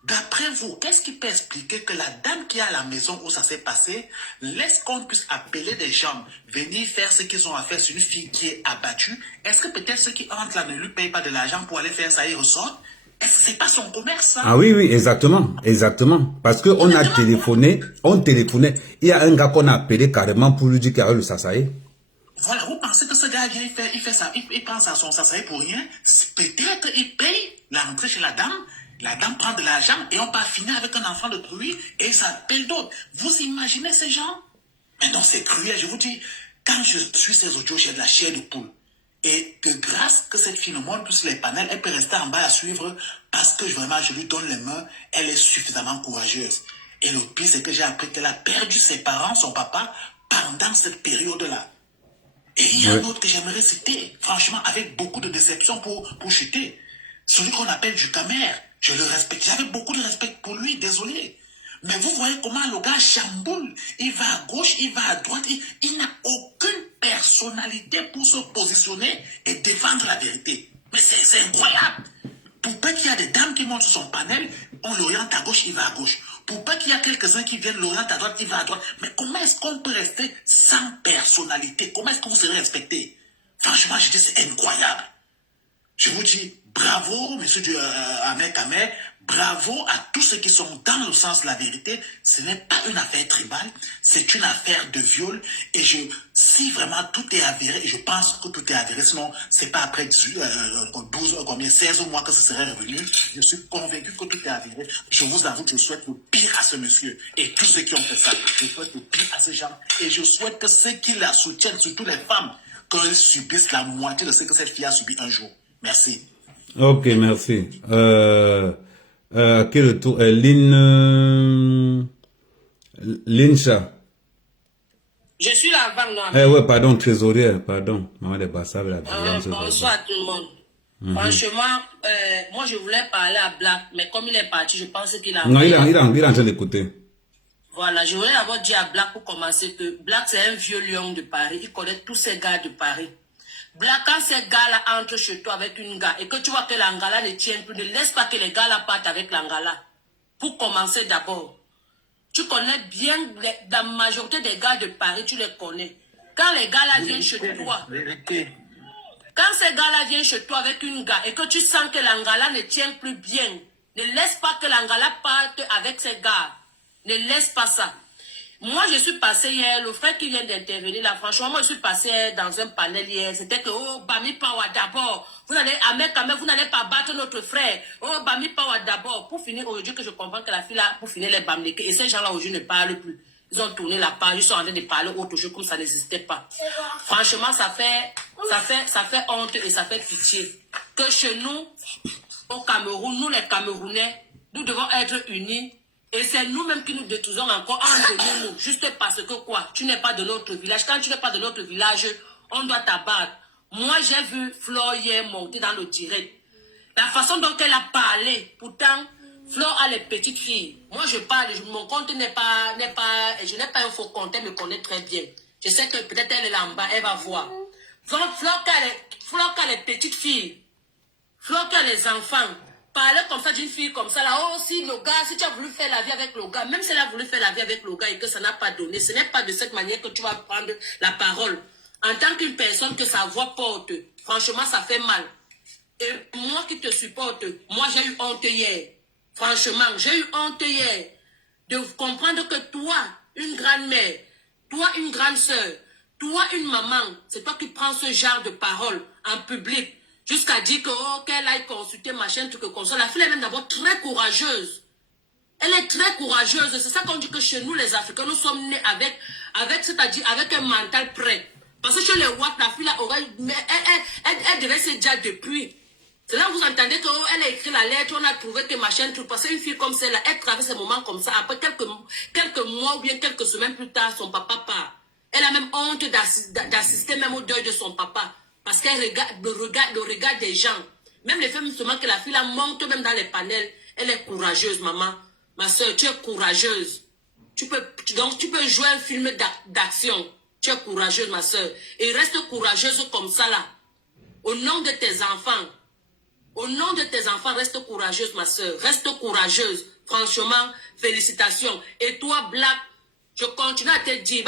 D'après vous, qu'est-ce qui peut expliquer que la dame qui est à la maison où ça s'est passé laisse qu'on puisse appeler des gens, venir faire ce qu'ils ont à faire sur une fille qui est abattue? Est-ce que peut-être ceux qui entrent là ne lui payent pas de l'argent pour aller faire ça et ressortent? Est-ce que c'est pas son commerce, ça? Ah oui, oui, exactement, exactement. Parce qu'on a téléphoné, il y a un gars qu'on a appelé carrément pour lui dire qu'il y a le Sasaï. Voilà, vous pensez que ce gars vient, il fait ça, il prend ça, son Sasaï pour rien? Peut-être il paye l'entrée chez la dame prend de l'argent et on va finir avec un enfant de bruit et ça appelle d'autres. Vous imaginez ces gens? Mais non, c'est cruel, je vous dis, quand je suis ces audios, j'ai de la chair de poule. Et que grâce que cette fille me montre tous les panels, elle peut rester en bas à suivre parce que vraiment je lui donne les mains, elle est suffisamment courageuse. Et le pire, c'est que j'ai appris qu'elle a perdu ses parents, son papa, pendant cette période-là. Et il y a un autre que j'aimerais citer, franchement, avec beaucoup de déception pour chuter. Celui qu'on appelle Ducamer, je le respecte, j'avais beaucoup de respect pour lui, désolé. Mais vous voyez comment le gars chamboule. Il va à gauche, il va à droite. Il n'a aucune personnalité pour se positionner et défendre la vérité. Mais c'est incroyable. Pour peu qu'il y a des dames qui montent sur son panel, on l'oriente à gauche, il va à gauche. Pour peu qu'il y a quelques-uns qui viennent l'orienter à droite, il va à droite. Mais comment est-ce qu'on peut rester sans personnalité? Comment est-ce que vous serez respecté? Franchement, je dis c'est incroyable. Je vous dis bravo, monsieur Ahmed Kamer, bravo à tous ceux qui sont dans le sens de la vérité. Ce n'est pas une affaire tribale, c'est une affaire de viol. Et si vraiment tout est avéré, et je pense que tout est avéré, sinon c'est pas après 16 mois que ce serait revenu, je suis convaincu que tout est avéré. Je vous avoue que je souhaite le pire à ce monsieur et tous ceux qui ont fait ça. Je souhaite le pire à ces gens et je souhaite que ceux qui la soutiennent, surtout les femmes, qu'elles subissent la moitié de ce que cette fille a subi un jour. Merci. Ok, merci. Quel retour? Lincha. Je suis là avant, non? Ouais, pardon, trésorier, pardon. Bonsoir à tout le monde. Franchement, moi je voulais parler à Black, mais comme il est parti, je pense qu'il a... Non, il est en train d'écouter. Voilà, je voulais d'abord dire à Black pour commencer que Black c'est un vieux lion de Paris, il connaît tous ces gars de Paris. Black, quand ces gars-là entrent chez toi avec une gars et que tu vois que l'angala ne tient plus, ne laisse pas que les gars-là partent avec l'angala. Pour commencer d'abord, tu connais bien, la majorité des gars de Paris, tu les connais. Quand les gars-là viennent chez toi, quand ces gars-là viennent chez toi avec une gars et que tu sens que l'angala ne tient plus bien, ne laisse pas que l'angala parte avec ces gars. Ne laisse pas ça. Moi, je suis passé hier, le frère qui vient d'intervenir là, franchement, moi, je suis passé dans un panel hier. C'était que, oh, Bami Pawa d'abord. Vous n'allez pas battre notre frère. Oh, Bami Pawa d'abord. Pour finir, aujourd'hui, que je comprends que la fille là, pour finir les Bamleke. Et ces gens-là, aujourd'hui, ne parlent plus. Ils ont tourné la page, ils sont en train de parler autre chose comme ça n'existait pas. Franchement, ça fait honte et ça fait pitié. Que chez nous, au Cameroun, nous les Camerounais, nous devons être unis. Et c'est nous-mêmes qui nous détruisons encore entre nous, juste parce que quoi, tu n'es pas de notre village. Quand tu n'es pas de notre village, on doit t'abattre. Moi, j'ai vu Flore hier monter dans le direct. La façon dont elle a parlé, pourtant, Flore a les petites filles. Moi, je parle, mon compte je n'ai pas un faux compte, elle me connaît très bien. Je sais que peut-être elle est là en bas, elle va voir. Flore qui a les petites filles, Flore qui a les enfants. Parler comme ça d'une fille comme ça, là, oh, si le gars, si tu as voulu faire la vie avec le gars, même si elle a voulu faire la vie avec le gars et que ça n'a pas donné, ce n'est pas de cette manière que tu vas prendre la parole. En tant qu'une personne que sa voix porte, franchement, ça fait mal. Et moi qui te supporte, moi j'ai eu honte hier. Franchement, j'ai eu honte hier de comprendre que toi, une grand-mère, toi, une grande soeur, toi, une maman, c'est toi qui prends ce genre de parole en public. Jusqu'à dire que, oh, qu'elle aille consulter machin, truc comme ça. La fille est même d'abord très courageuse. Elle est très courageuse. C'est ça qu'on dit que chez nous, les Africains, nous sommes nés c'est-à-dire avec un mental prêt. Parce que chez les Ouatt, la fille là, elle devait se dire depuis. C'est là que vous entendez que, oh, elle a écrit la lettre, on a trouvé que machin, truc. Parce qu'une fille comme celle-là, elle traverse ces moments comme ça. Après quelques mois ou bien quelques semaines plus tard, son papa part. Elle a même honte d'assister même au deuil de son papa. Parce qu'elle regarde le regard des gens. Même les femmes, seulement que la fille là monte même dans les panels. Elle est courageuse, maman. Ma soeur, tu es courageuse. Donc, tu peux jouer un film d'action. Tu es courageuse, ma soeur. Et reste courageuse comme ça là. Au nom de tes enfants. Au nom de tes enfants, reste courageuse, ma soeur. Reste courageuse. Franchement, félicitations. Et toi, Black, je continue à te dire,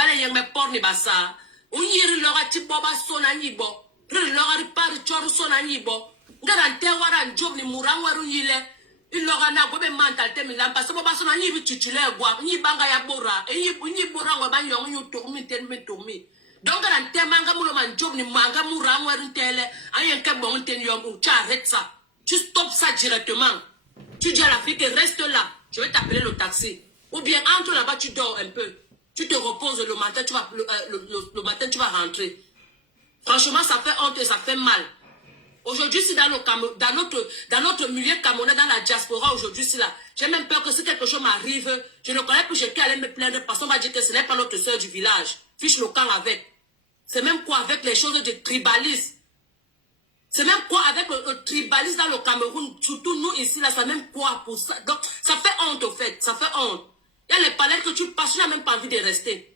il aura na gobe mentalité mi lampa so ba so na ni bi titule gwa ni banga ya bora e ni bora ngwa ba yong yu to mi ten mi to mi donc ran te manga mulo man job ni manga mura ngwa tele ayen ke bon ten yong ou tu arrêtes ça, tu stops ça directement, tu dis à la fille que reste là, je vais t'appeler le taxi, ou bien entre là-bas tu dors un peu, tu te reposes le matin, tu vas le matin tu vas rentrer. Franchement ça fait honte et ça fait mal. Aujourd'hui, c'est dans notre milieu camerounais, dans la diaspora, aujourd'hui, c'est là. J'ai même peur que si quelque chose m'arrive, je ne connais plus qui allait me plaindre parce qu'on va dire que ce n'est pas notre soeur du village. Fiche le camp avec. C'est même quoi avec les choses de tribalisme. C'est même quoi avec le tribalisme dans le Cameroun, surtout nous ici, là, c'est même quoi pour ça. Donc, ça fait honte au fait, ça fait honte. Il y a les palais que tu passes, tu n'as même pas envie de rester.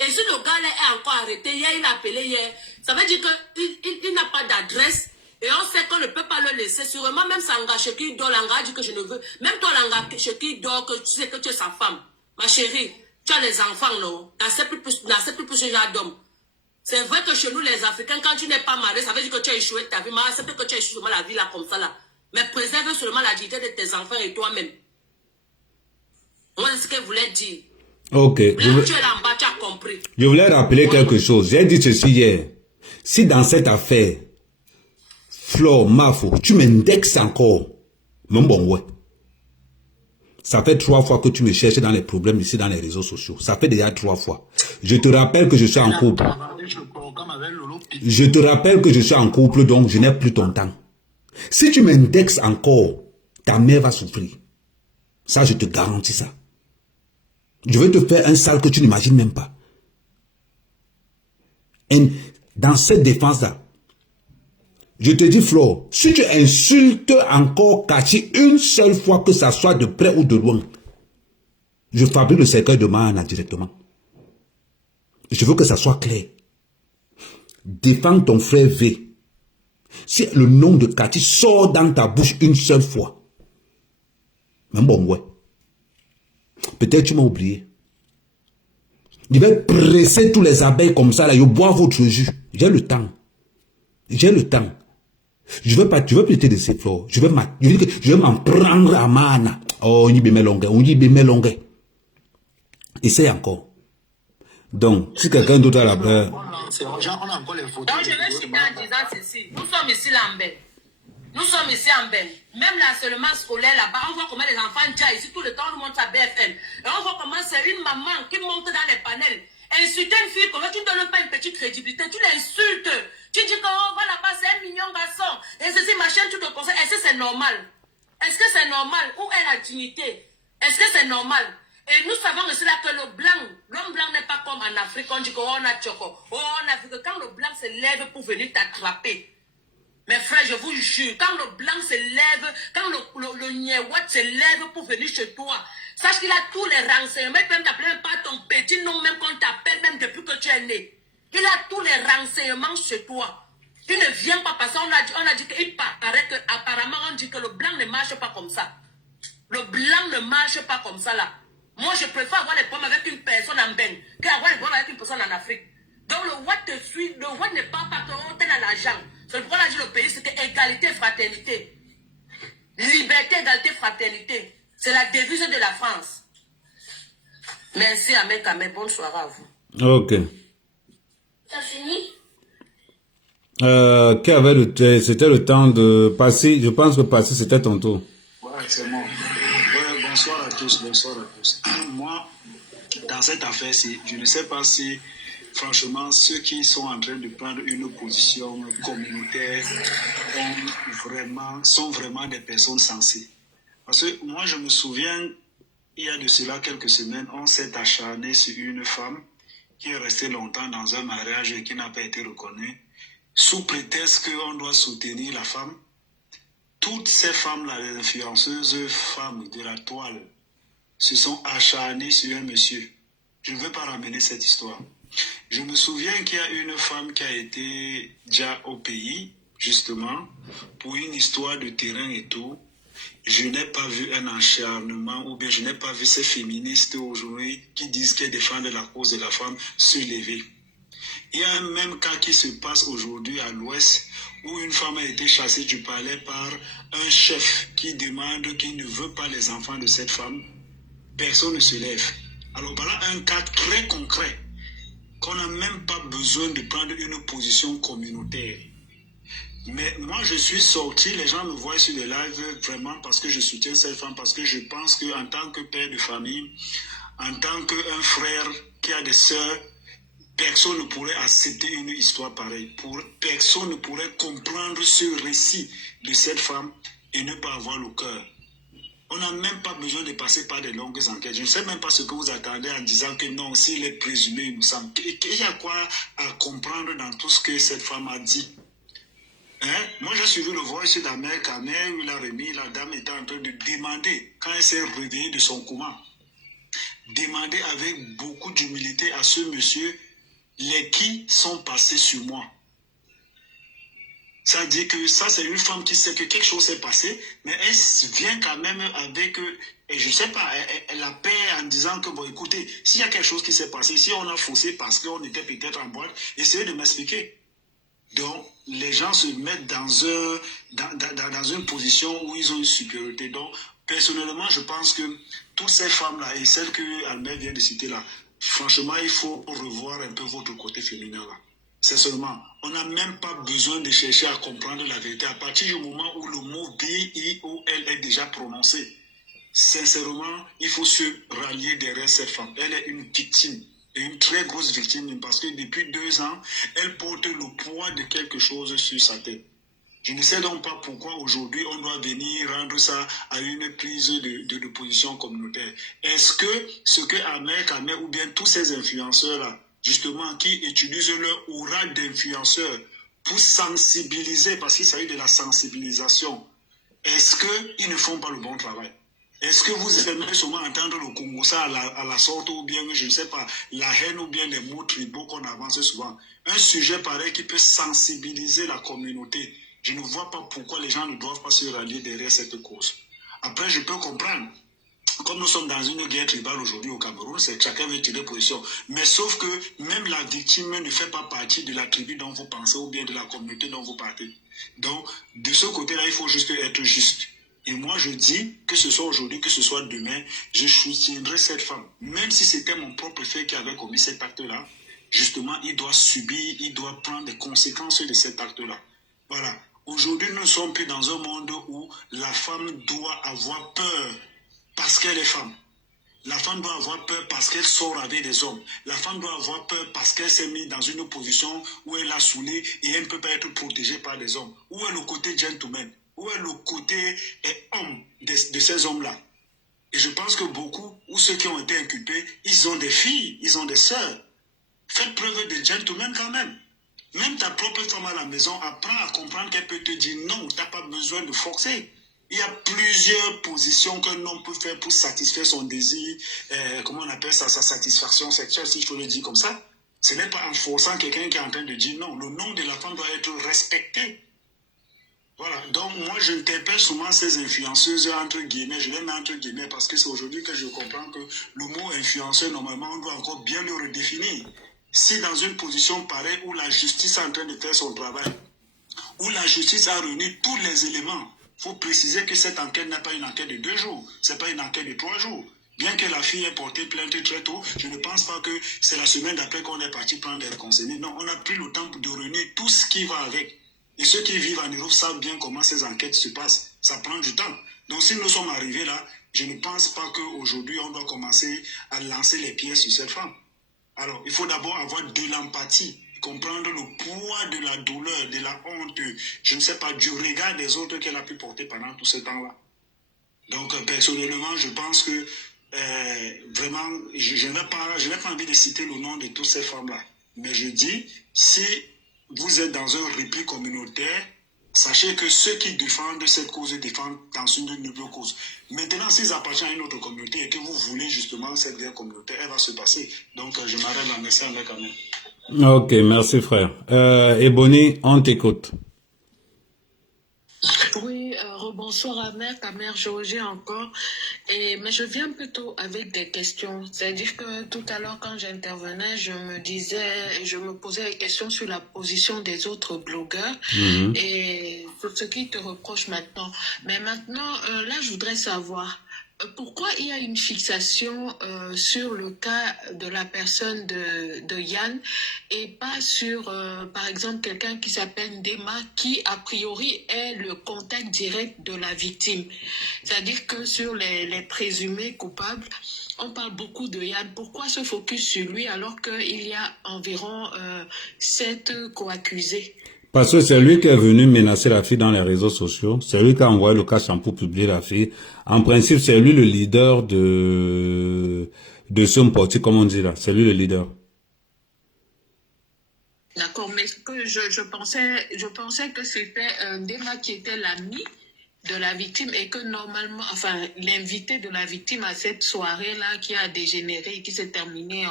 Et si le gars là est encore arrêté, hier, il a appelé hier, ça veut dire qu'il n'a pas d'adresse. Et on sait qu'on ne peut pas le laisser. Sûrement, même Sanga, chez qui dort, Langa dit que je ne veux. Même toi, Langa, chez qui dort, que tu sais que tu es sa femme. Ma chérie, tu as les enfants, non? N'accepte plus ce genre d'homme. C'est vrai que chez nous, les Africains, quand tu n'es pas marié, ça veut dire que tu as échoué ta vie. Mais accepte que tu as échoué la vie là, comme ça, là. Mais préserve seulement la dignité de tes enfants et toi-même. Moi, c'est ce que je voulais dire. Ok. Là, tu es là en bas, tu as compris. Je voulais rappeler quelque chose. J'ai dit ceci hier. Si dans cette affaire, Flo, Mafo, tu m'indexes encore. Mon bon ouais. Ça fait 3 fois que tu me cherches dans les problèmes ici dans les réseaux sociaux. Ça fait déjà 3 fois. Je te rappelle que je suis en couple. Je te rappelle que je suis en couple, donc je n'ai plus ton temps. Si tu m'indexes encore, ta mère va souffrir. Ça, je te garantis ça. Je vais te faire un sale que tu n'imagines même pas. Et dans cette défense-là, je te dis, Flo, si tu insultes encore Kachi une seule fois, que ça soit de près ou de loin, je fabrique le cercueil de Mana directement. Je veux que ça soit clair. Défends ton frère V. Si le nom de Kachi sort dans ta bouche une seule fois, même bon, ouais. Peut-être tu m'as oublié. Je vais presser tous les abeilles comme ça, là, je bois votre jus. J'ai le temps. J'ai le temps. Je veux pas te laisser, Flo. Je vais m'en prendre à Mana. Oh, on y met longue. Essaye encore. Donc, si quelqu'un d'autre a la peur. Donc, je vais finir en disant ceci. Nous sommes ici en Ben. Nous sommes ici en Ben. Même l'harcèlement scolaire là-bas, on voit comment les enfants déjà ici tout le temps nous montrent à BFM. Et on voit comment c'est une maman qui monte dans les panels. Insulter une fille, comment tu ne donnes pas une petite crédibilité, tu l'insultes. Tu dis qu'on va là-bas, c'est un mignon garçon. Et ceci, machin, tu te conseilles. Est-ce que c'est normal? Est-ce que c'est normal? Où est la dignité? Est-ce que c'est normal? Et nous savons aussi là que l'homme blanc n'est pas comme en Afrique. On dit qu'on a tchoko. Oh, en Afrique, quand le blanc se lève pour venir t'attraper. Mes frères, je vous jure, quand le blanc se lève, quand le niewat se lève pour venir chez toi, sache qu'il a tous les renseignements. Il peut t'appeler même pas ton petit nom, même qu'on t'appelle, même depuis que tu es né. Il a tous les renseignements chez toi. Tu ne viens pas parce qu'on a dit qu'il paraît que, apparemment, on dit que le blanc ne marche pas comme ça. Le blanc ne marche pas comme ça là. Moi, je préfère avoir les problèmes avec une personne en Ben qu'avoir les problèmes avec une personne en Afrique. Donc, le Watt te suit, le Watt ne parle pas que tu es dans l'argent. C'est pourquoi on a dit le pays, c'était égalité, fraternité. Liberté, égalité, fraternité. C'est la devise de la France. Merci, Ahmed Kamé. Bonne soirée à vous. Ok. T'as fini? C'était le temps de passer. Je pense que passer, c'était ton tour. Ouais, c'est bon. Ouais, bonsoir à tous, bonsoir à tous. Moi, dans cette affaire, je ne sais pas si, franchement, ceux qui sont en train de prendre une position communautaire sont vraiment des personnes sensées. Parce que moi, je me souviens, il y a de cela quelques semaines, on s'est acharné sur une femme qui est restée longtemps dans un mariage et qui n'a pas été reconnue, sous prétexte qu'on doit soutenir la femme. Toutes ces femmes-là, les influenceuses femmes de la toile, se sont acharnées sur un monsieur. Je ne veux pas ramener cette histoire. Je me souviens qu'il y a une femme qui a été déjà au pays justement, pour une histoire de terrain et tout, je n'ai pas vu un acharnement ou bien je n'ai pas vu ces féministes aujourd'hui qui disent qu'elles défendent la cause de la femme se lever. Il y a un même cas qui se passe aujourd'hui à l'Ouest où une femme a été chassée du palais par un chef qui demande qu'il ne veut pas les enfants de cette femme. Personne ne se lève. Alors voilà un cas très concret qu'on n'a même pas besoin de prendre une position communautaire. Mais moi, je suis sorti, les gens me voient sur les lives vraiment parce que je soutiens cette femme, parce que je pense qu'en tant que père de famille, en tant qu'un frère qui a des sœurs, personne ne pourrait accepter une histoire pareille. Personne ne pourrait comprendre ce récit de cette femme et ne pas avoir le cœur. On n'a même pas besoin de passer par des longues enquêtes. Je ne sais même pas ce que vous attendez en disant que non, s'il est présumé innocent. Il y a quoi à comprendre dans tout ce que cette femme a dit? Moi, j'ai suivi le voice d'Ahmed Kamel où il a remis, la dame était en train de demander, quand elle s'est réveillée de son coma, demander avec beaucoup d'humilité à ce monsieur les qui sont passés sur moi. Ça veut dire que ça, c'est une femme qui sait que quelque chose s'est passé, mais elle vient quand même avec, et je ne sais pas, elle a peur en disant que, bon, écoutez, s'il y a quelque chose qui s'est passé, si on a faussé parce qu'on était peut-être en boîte, essayez de m'expliquer. Donc, les gens se mettent dans une position où ils ont une supériorité. Donc, personnellement, je pense que toutes ces femmes-là, et celles que Albert vient de citer là, franchement, il faut revoir un peu votre côté féminin là. C'est seulement, on n'a même pas besoin de chercher à comprendre la vérité. À partir du moment où le mot B-I-O-L est déjà prononcé, sincèrement, il faut se rallier derrière cette femme. Elle est une victime. Une très grosse victime parce que depuis 2 ans, elle porte le poids de quelque chose sur sa tête. Je ne sais donc pas pourquoi aujourd'hui on doit venir rendre ça à une prise de position communautaire. Est-ce que ce que Ahmed ou bien tous ces influenceurs-là, justement, qui utilisent leur aura d'influenceurs pour sensibiliser, parce qu'il s'agit de la sensibilisation, est-ce qu'ils ne font pas le bon travail? Est-ce que vous aimez seulement entendre le Congo ça à la sorte ou bien, je ne sais pas, la haine ou bien les mots tribaux qu'on avance souvent? Un sujet pareil qui peut sensibiliser la communauté. Je ne vois pas pourquoi les gens ne doivent pas se rallier derrière cette cause. Après, je peux comprendre. Comme nous sommes dans une guerre tribale aujourd'hui au Cameroun, c'est que chacun veut tirer position. Mais sauf que même la victime ne fait pas partie de la tribu dont vous pensez ou bien de la communauté dont vous partez. Donc, de ce côté-là, il faut juste être juste. Et moi, je dis, que ce soit aujourd'hui, que ce soit demain, je soutiendrai cette femme. Même si c'était mon propre frère qui avait commis cet acte-là, justement, il doit subir, il doit prendre les conséquences de cet acte-là. Voilà. Aujourd'hui, nous ne sommes plus dans un monde où la femme doit avoir peur parce qu'elle est femme. La femme doit avoir peur parce qu'elle sort avec des hommes. La femme doit avoir peur parce qu'elle s'est mise dans une position où elle a saoulé et elle ne peut pas être protégée par des hommes. Où est le côté gentleman? Où est le côté homme de ces hommes-là? Et je pense que beaucoup, ou ceux qui ont été inculpés, ils ont des filles, ils ont des sœurs. Faites preuve de gentleman quand même. Même ta propre femme à la maison apprend à comprendre qu'elle peut te dire non, tu n'as pas besoin de forcer. Il y a plusieurs positions qu'un homme peut faire pour satisfaire son désir, comment on appelle ça, sa satisfaction sexuelle, si je peux le dire comme ça. Ce n'est pas en forçant quelqu'un qui est en train de dire non. Le nom de la femme doit être respecté. Voilà, donc moi j'interpelle souvent ces influenceuses entre guillemets, je les mets entre guillemets parce que c'est aujourd'hui que je comprends que le mot influenceur, normalement, on doit encore bien le redéfinir. Si dans une position pareille où la justice est en train de faire son travail, où la justice a réuni tous les éléments, il faut préciser que cette enquête n'est pas une enquête de 2 jours, ce n'est pas une enquête de 3 jours. Bien que la fille ait porté plainte très tôt, je ne pense pas que c'est la semaine d'après qu'on est parti prendre des conseillers. Non, on a pris le temps de réunir tout ce qui va avec. Et ceux qui vivent en Europe savent bien comment ces enquêtes se passent. Ça prend du temps. Donc si nous sommes arrivés là, je ne pense pas qu'aujourd'hui on doit commencer à lancer les pieds sur cette femme. Alors, il faut d'abord avoir de l'empathie, comprendre le poids de la douleur, de la honte, je ne sais pas, du regard des autres qu'elle a pu porter pendant tout ce temps-là. Donc, personnellement, je pense que vraiment, je n'ai pas envie de citer le nom de toutes ces femmes-là. Mais je dis, si vous êtes dans un repli communautaire, sachez que ceux qui défendent cette cause défendent dans une nouvelle cause. Maintenant, s'ils appartiennent à une autre communauté et que vous voulez justement cette guerre communautaire, elle va se passer. Donc, je m'arrête dans merci avec quand même. Ok, merci frère. Ebony, on t'écoute. bonsoir à mère Georgie encore. Mais je viens plutôt avec des questions. C'est-à-dire que tout à l'heure, quand j'intervenais, je me posais des questions sur la position des autres blogueurs et sur ce qu'ils te reprochent maintenant. Mais maintenant, là, je voudrais savoir pourquoi il y a une fixation sur le cas de la personne de Yann et pas sur, par exemple, quelqu'un qui s'appelle Ndema, qui, a priori, est le contact direct de la victime. C'est-à-dire que sur les présumés coupables, on parle beaucoup de Yann. Pourquoi se focus sur lui alors qu'il y a environ 7 co-accusés? Parce que c'est lui qui est venu menacer la fille dans les réseaux sociaux. C'est lui qui a envoyé le cash pour publier la fille. En principe, c'est lui le leader de ce parti, comme on dit là. C'est lui le leader. D'accord, mais que je pensais que c'était Ndema qui était l'ami de la victime et que normalement, enfin, l'invité de la victime à cette soirée-là qui a dégénéré et qui s'est terminée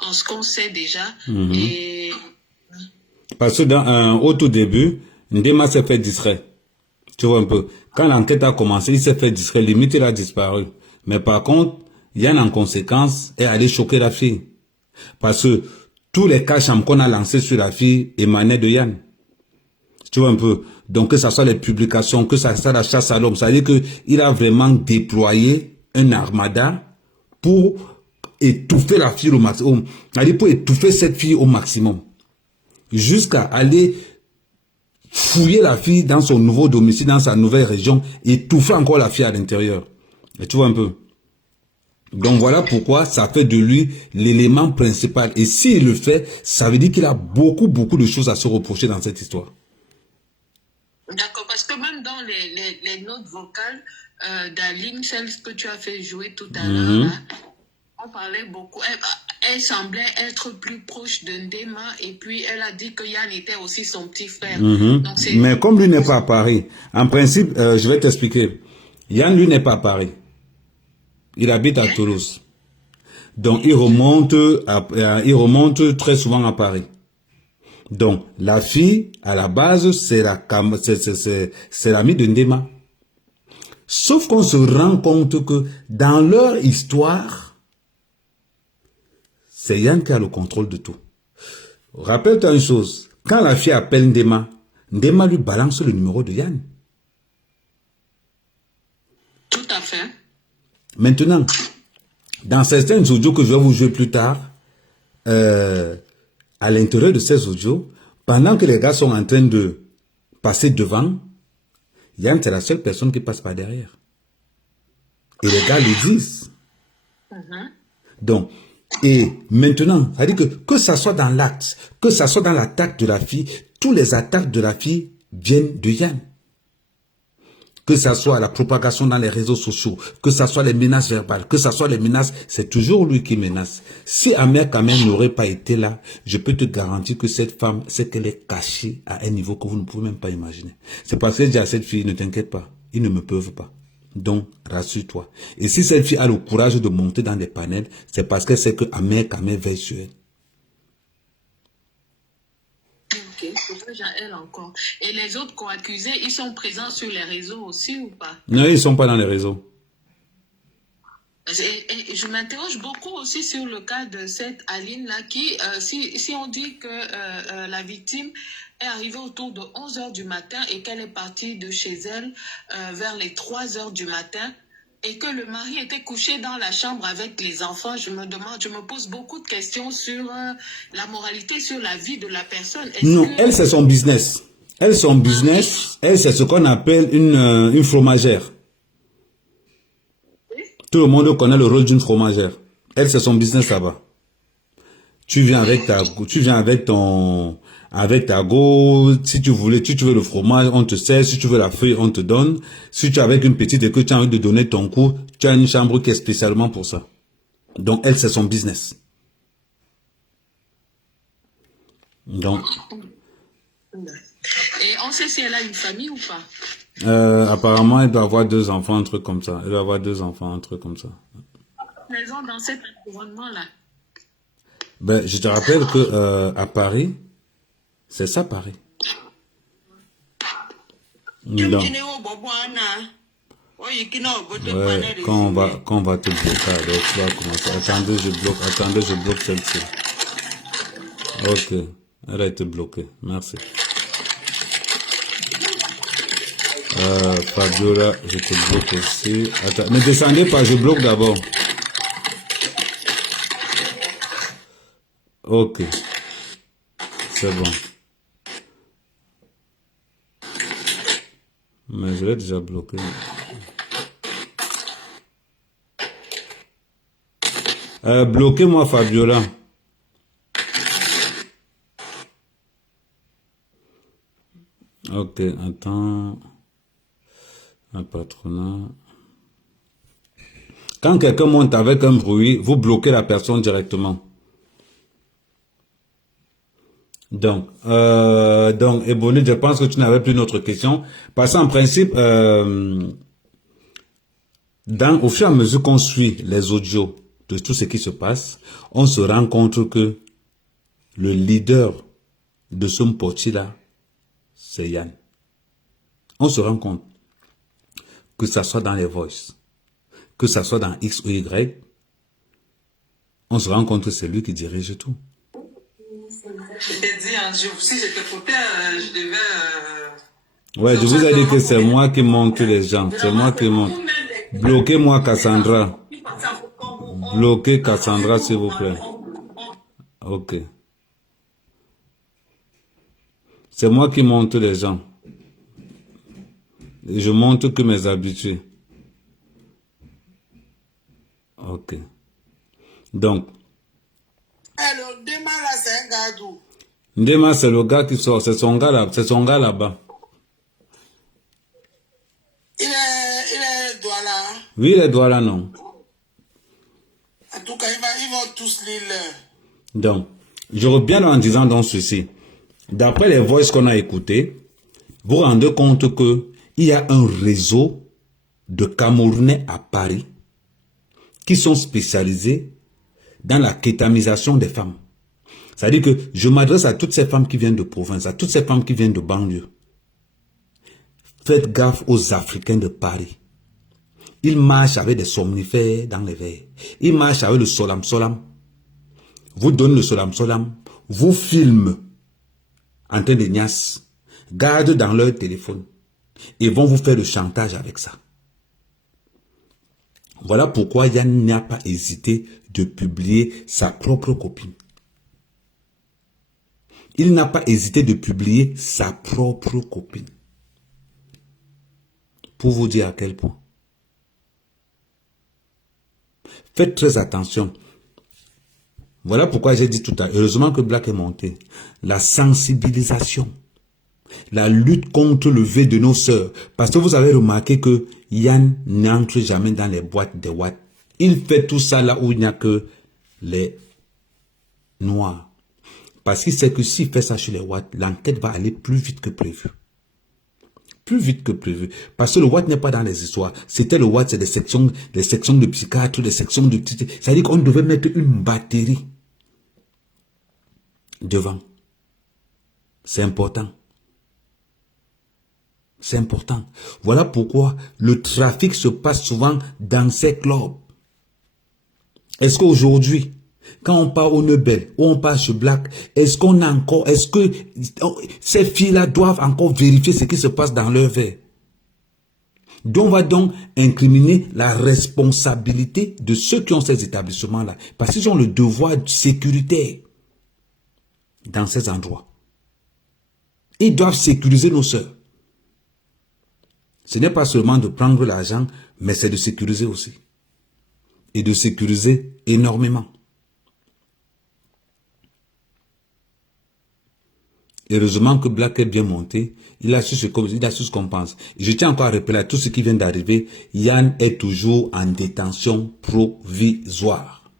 en ce qu'on sait déjà. Et... Parce que au tout début, Ndema s'est fait discret. Tu vois un peu. Quand l'enquête a commencé, il s'est fait discret. Limite, il a disparu. Mais par contre, Yann, en conséquence, est allé choquer la fille. Parce que tous les cachams qu'on a lancés sur la fille émanaient de Yann. Tu vois un peu. Donc, que ça soit les publications, que ça soit la chasse à l'homme. Ça veut dire qu'il a vraiment déployé un armada pour étouffer la fille au maximum. C'est-à-dire pour étouffer cette fille au maximum. Jusqu'à aller fouiller la fille dans son nouveau domicile, dans sa nouvelle région, étouffer encore la fille à l'intérieur. Et tu vois un peu. Donc voilà pourquoi ça fait de lui l'élément principal. Et s'il le fait, ça veut dire qu'il a beaucoup de choses à se reprocher dans cette histoire. D'accord, parce que même dans les notes vocales d'Aline, celle que tu as fait jouer tout à l'heure, on parlait beaucoup. Elle semblait être plus proche de Ndema et puis elle a dit que Yann était aussi son petit frère. Donc mais comme lui n'est pas à Paris, en principe, je vais t'expliquer. Yann, lui, n'est pas à Paris. Il habite à Toulouse. Donc, il remonte très souvent à Paris. Donc, la fille, à la base, c'est l'amie de Ndema. Sauf qu'on se rend compte que dans leur histoire, c'est Yann qui a le contrôle de tout. Rappelle-toi une chose. Quand la fille appelle Ndema, Ndema lui balance le numéro de Yann. Tout à fait. Maintenant, dans certains audios que je vais vous jouer plus tard, à l'intérieur de ces audios, pendant que les gars sont en train de passer devant, Yann, c'est la seule personne qui passe par derrière. Et les gars lui disent. Donc, et maintenant, ça dit que ça soit dans l'acte, que ça soit dans l'attaque de la fille, tous les attaques de la fille viennent de Yann. Que ça soit la propagation dans les réseaux sociaux, que ça soit les menaces verbales, que ça soit les menaces, c'est toujours lui qui menace. Si Ahmed Kamel n'aurait pas été là, je peux te garantir que cette femme, c'est qu'elle est cachée à un niveau que vous ne pouvez même pas imaginer. C'est parce que je dis à cette fille, ne t'inquiète pas, ils ne me peuvent pas. Donc, rassure-toi. Et si cette fille a le courage de monter dans des panels, c'est parce qu'elle sait que Ahmed Kamel veille sur elle. Ok, c'est déjà elle encore. Et les autres co-accusés, ils sont présents sur les réseaux aussi ou pas? Non, ils ne sont pas dans les réseaux. Et je m'interroge beaucoup aussi sur le cas de cette Aline-là qui, si on dit que la victime est arrivée autour de 11h du matin et qu'elle est partie de chez elle vers les 3h du matin et que le mari était couché dans la chambre avec les enfants, je me pose beaucoup de questions sur la moralité, sur la vie de la personne. Non, elle, c'est son business. Elle, son business, elle, c'est ce qu'on appelle une fromagère. Tout le monde connaît le rôle d'une fromagère. Elle, c'est son business là-bas. Tu viens avec ta go, si tu veux le fromage, on te sert, si tu veux la feuille, on te donne. Si tu es avec une petite et que tu as envie de donner ton coup, tu as une chambre qui est spécialement pour ça. Donc, elle, c'est son business. Donc. Et on sait si elle a une famille ou pas? Apparemment, elle doit avoir 2 enfants, un truc comme ça. Elle doit avoir 2 enfants, un truc comme ça. Maison dans cet environnement-là. Ben, je te rappelle que à Paris, c'est ça Paris. Donc, ouais, quand on va te bloquer avec, tu vas commencer. Attendez, je bloque celle-ci. Ok, elle a été bloquée, merci. Fabiola, je te bloque aussi. Attends, ne descendez pas, je bloque d'abord. Ok, c'est bon. Mais je l'ai déjà bloqué. Bloquez-moi Fabiola. Ok, attends. Un patronat. Quand quelqu'un monte avec un bruit, vous bloquez la personne directement. Donc, Ebony, je pense que tu n'avais plus d'autres questions. Parce qu'en principe, au fur et à mesure qu'on suit les audios de tout ce qui se passe, on se rend compte que le leader de ce Mpoti-là, c'est Yann. On se rend compte que ça soit dans les voices, que ça soit dans X ou Y, on se rend compte que c'est lui qui dirige tout. Je t'ai dit, si j'étais côté, je devais... Ouais, je vous ai dit que c'est moi qui monte les gens. C'est moi qui monte. Bloquez-moi Cassandra. Bloquez Cassandra, s'il vous plaît. Ok. C'est moi qui monte les gens. Et je montre que mes habitués. Ok. Donc. Alors, Ndema là, c'est un gars d'où? Ndema, c'est le gars qui sort. C'est son gars là. C'est son gars là-bas. Il est Douala. Oui, il est Douala, non. En tout cas, ils vont tous lire. Donc, je reviens en disant donc ceci. D'après les voices qu'on a écoutées, vous vous rendez compte que il y a un réseau de Camerounais à Paris qui sont spécialisés dans la kétamisation des femmes. C'est-à-dire que je m'adresse à toutes ces femmes qui viennent de province, à toutes ces femmes qui viennent de banlieue. Faites gaffe aux Africains de Paris. Ils marchent avec des somnifères dans les verres. Ils marchent avec le solam-solam. Vous donnez le solam-solam. Vous filment en train de niasse. Gardent dans leur téléphone. Ils vont vous faire le chantage avec ça. Voilà pourquoi Yann n'a pas hésité de publier sa propre copine. Il n'a pas hésité de publier sa propre copine. Pour vous dire à quel point. Faites très attention. Voilà pourquoi j'ai dit tout à l'heure, heureusement que Black est monté. La sensibilisation. La lutte contre le V de nos sœurs. Parce que vous avez remarqué que Yann n'entre jamais dans les boîtes de Watt. Il fait tout ça là où il n'y a que les noirs. Parce qu'il sait que s'il fait ça chez les Watt, l'enquête va aller plus vite que prévu. Plus vite que prévu. Parce que le Watt n'est pas dans les histoires. C'était le Watt, c'est des sections de psychiatres, des sections de... C'est-à-dire qu'on devait mettre une batterie devant. C'est important. C'est important. Voilà pourquoi le trafic se passe souvent dans ces clubs. Est-ce qu'aujourd'hui, quand on part au Nebel, ou on part chez Black, est-ce que ces filles-là doivent encore vérifier ce qui se passe dans leur verre? Donc on va donc incriminer la responsabilité de ceux qui ont ces établissements-là. Parce qu'ils ont le devoir sécuritaire dans ces endroits. Ils doivent sécuriser nos sœurs. Ce n'est pas seulement de prendre l'argent, mais c'est de sécuriser aussi. Et de sécuriser énormément. Heureusement que Black est bien monté. Il a su ce qu'on pense. Je tiens encore à rappeler à tous ceux qui viennent d'arriver, Yann est toujours en détention provisoire.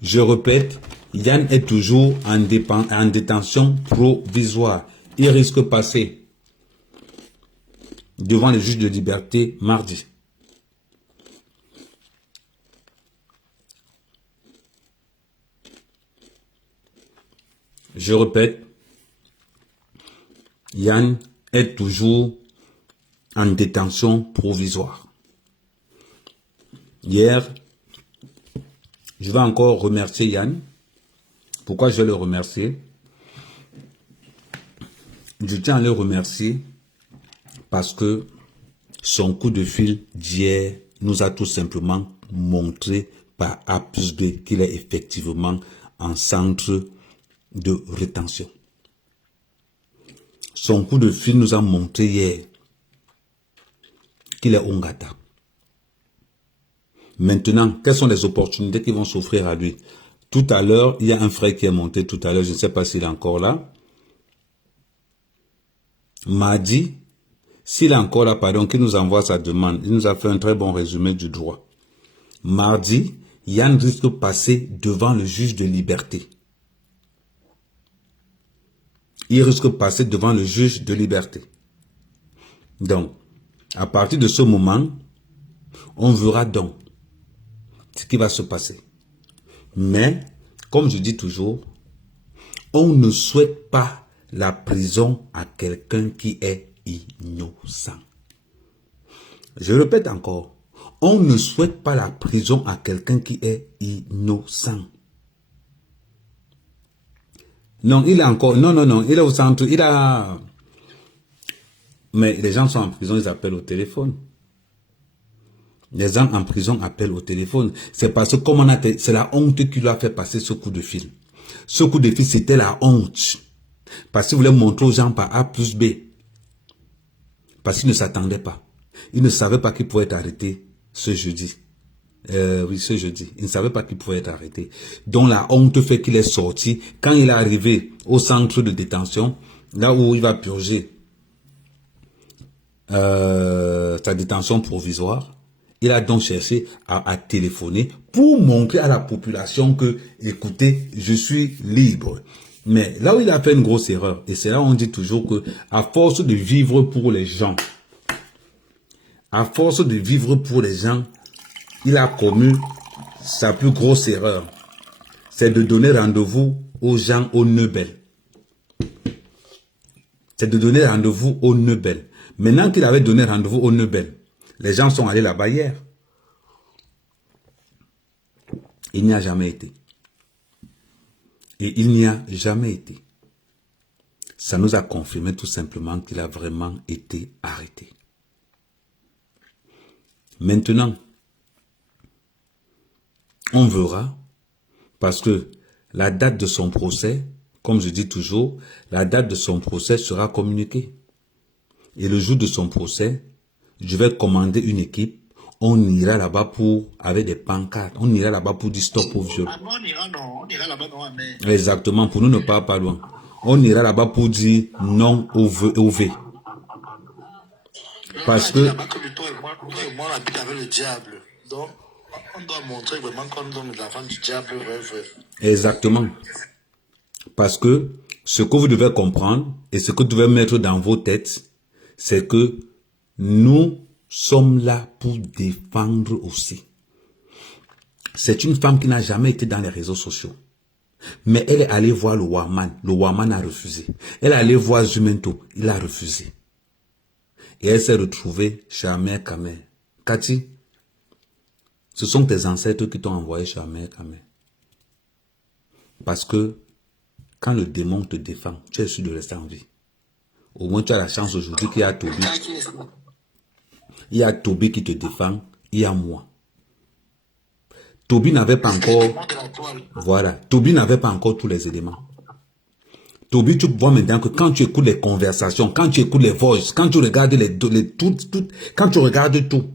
Je répète, Yann est toujours en détention provisoire. Il risque de passer devant les juges de liberté mardi. Je répète, Yann est toujours en détention provisoire. Hier, je vais encore remercier Yann. Pourquoi je vais le remercier? Je tiens à le remercier parce que son coup de fil d'hier nous a tout simplement montré par A plus B qu'il est effectivement en centre de rétention. Son coup de fil nous a montré hier qu'il est Ongata. Maintenant, quelles sont les opportunités qui vont s'offrir à lui? Tout à l'heure, il y a un frère qui est monté tout à l'heure, je ne sais pas s'il est encore là. M'a dit, s'il est encore là, pardon, qu'il nous envoie sa demande. Il nous a fait un très bon résumé du droit. Mardi, Yann risque de passer devant le juge de liberté. Il risque de passer devant le juge de liberté. Donc, à partir de ce moment, on verra donc ce qui va se passer. Mais, comme je dis toujours, on ne souhaite pas la prison à quelqu'un qui est innocent. Je répète encore, on ne souhaite pas la prison à quelqu'un qui est innocent. Non, il est encore, non, il est au centre, il a... Mais les gens sont en prison, ils appellent au téléphone. Les gens en prison appellent au téléphone. C'est parce que comme on a, c'est la honte qui lui a fait passer ce coup de fil. Ce coup de fil, c'était la honte. Parce qu'il voulait montrer aux gens par A plus B. Parce qu'il ne s'attendait pas. Il ne savait pas qu'il pouvait être arrêté ce jeudi. Oui, ce jeudi. Il ne savait pas qu'il pouvait être arrêté. Donc la honte fait qu'il est sorti. Quand il est arrivé au centre de détention, là où il va purger sa détention provisoire, il a donc cherché à téléphoner pour montrer à la population que, écoutez, je suis libre. Mais là où il a fait une grosse erreur, et c'est là où on dit toujours que, à force de vivre pour les gens, il a commis sa plus grosse erreur. C'est de donner rendez-vous aux gens au Nebel. C'est de donner rendez-vous au Nebel. Maintenant qu'il avait donné rendez-vous au Nebel, les gens sont allés là-bas hier. Il n'y a jamais été. Et il n'y a jamais été. Ça nous a confirmé tout simplement qu'il a vraiment été arrêté. Maintenant, on verra, parce que la date de son procès, comme je dis toujours, la date de son procès sera communiquée. Et le jour de son procès, je vais commander une équipe. On ira là-bas avec des pancartes. On ira là-bas pour dire stop au viol. On ira là-bas, non, mais... Exactement, pour nous ne pas loin. On ira là-bas pour dire non au V. Parce que... Moi, on habite avec le diable. Donc, on doit montrer vraiment qu'on donne l'enfant du diable. Exactement. Parce que ce que vous devez comprendre et ce que vous devez mettre dans vos têtes, c'est que nous sommes là pour défendre aussi. C'est une femme qui n'a jamais été dans les réseaux sociaux. Mais elle est allée voir le Waman. Le Waman a refusé. Elle est allée voir Zumento. Il a refusé. Et elle s'est retrouvée chez Amer Kamer. Cathy, ce sont tes ancêtres qui t'ont envoyé chez Amer Kamer. Parce que quand le démon te défend, tu es sûr de rester en vie. Au moins tu as la chance aujourd'hui qu'il y a Toby. Il y a Toby qui te défend, il y a moi. Toby n'avait pas encore... Voilà. Toby n'avait pas encore tous les éléments. Toby, tu vois maintenant que quand tu écoutes les conversations, quand tu écoutes les voices, quand tu regardes quand tu regardes tout,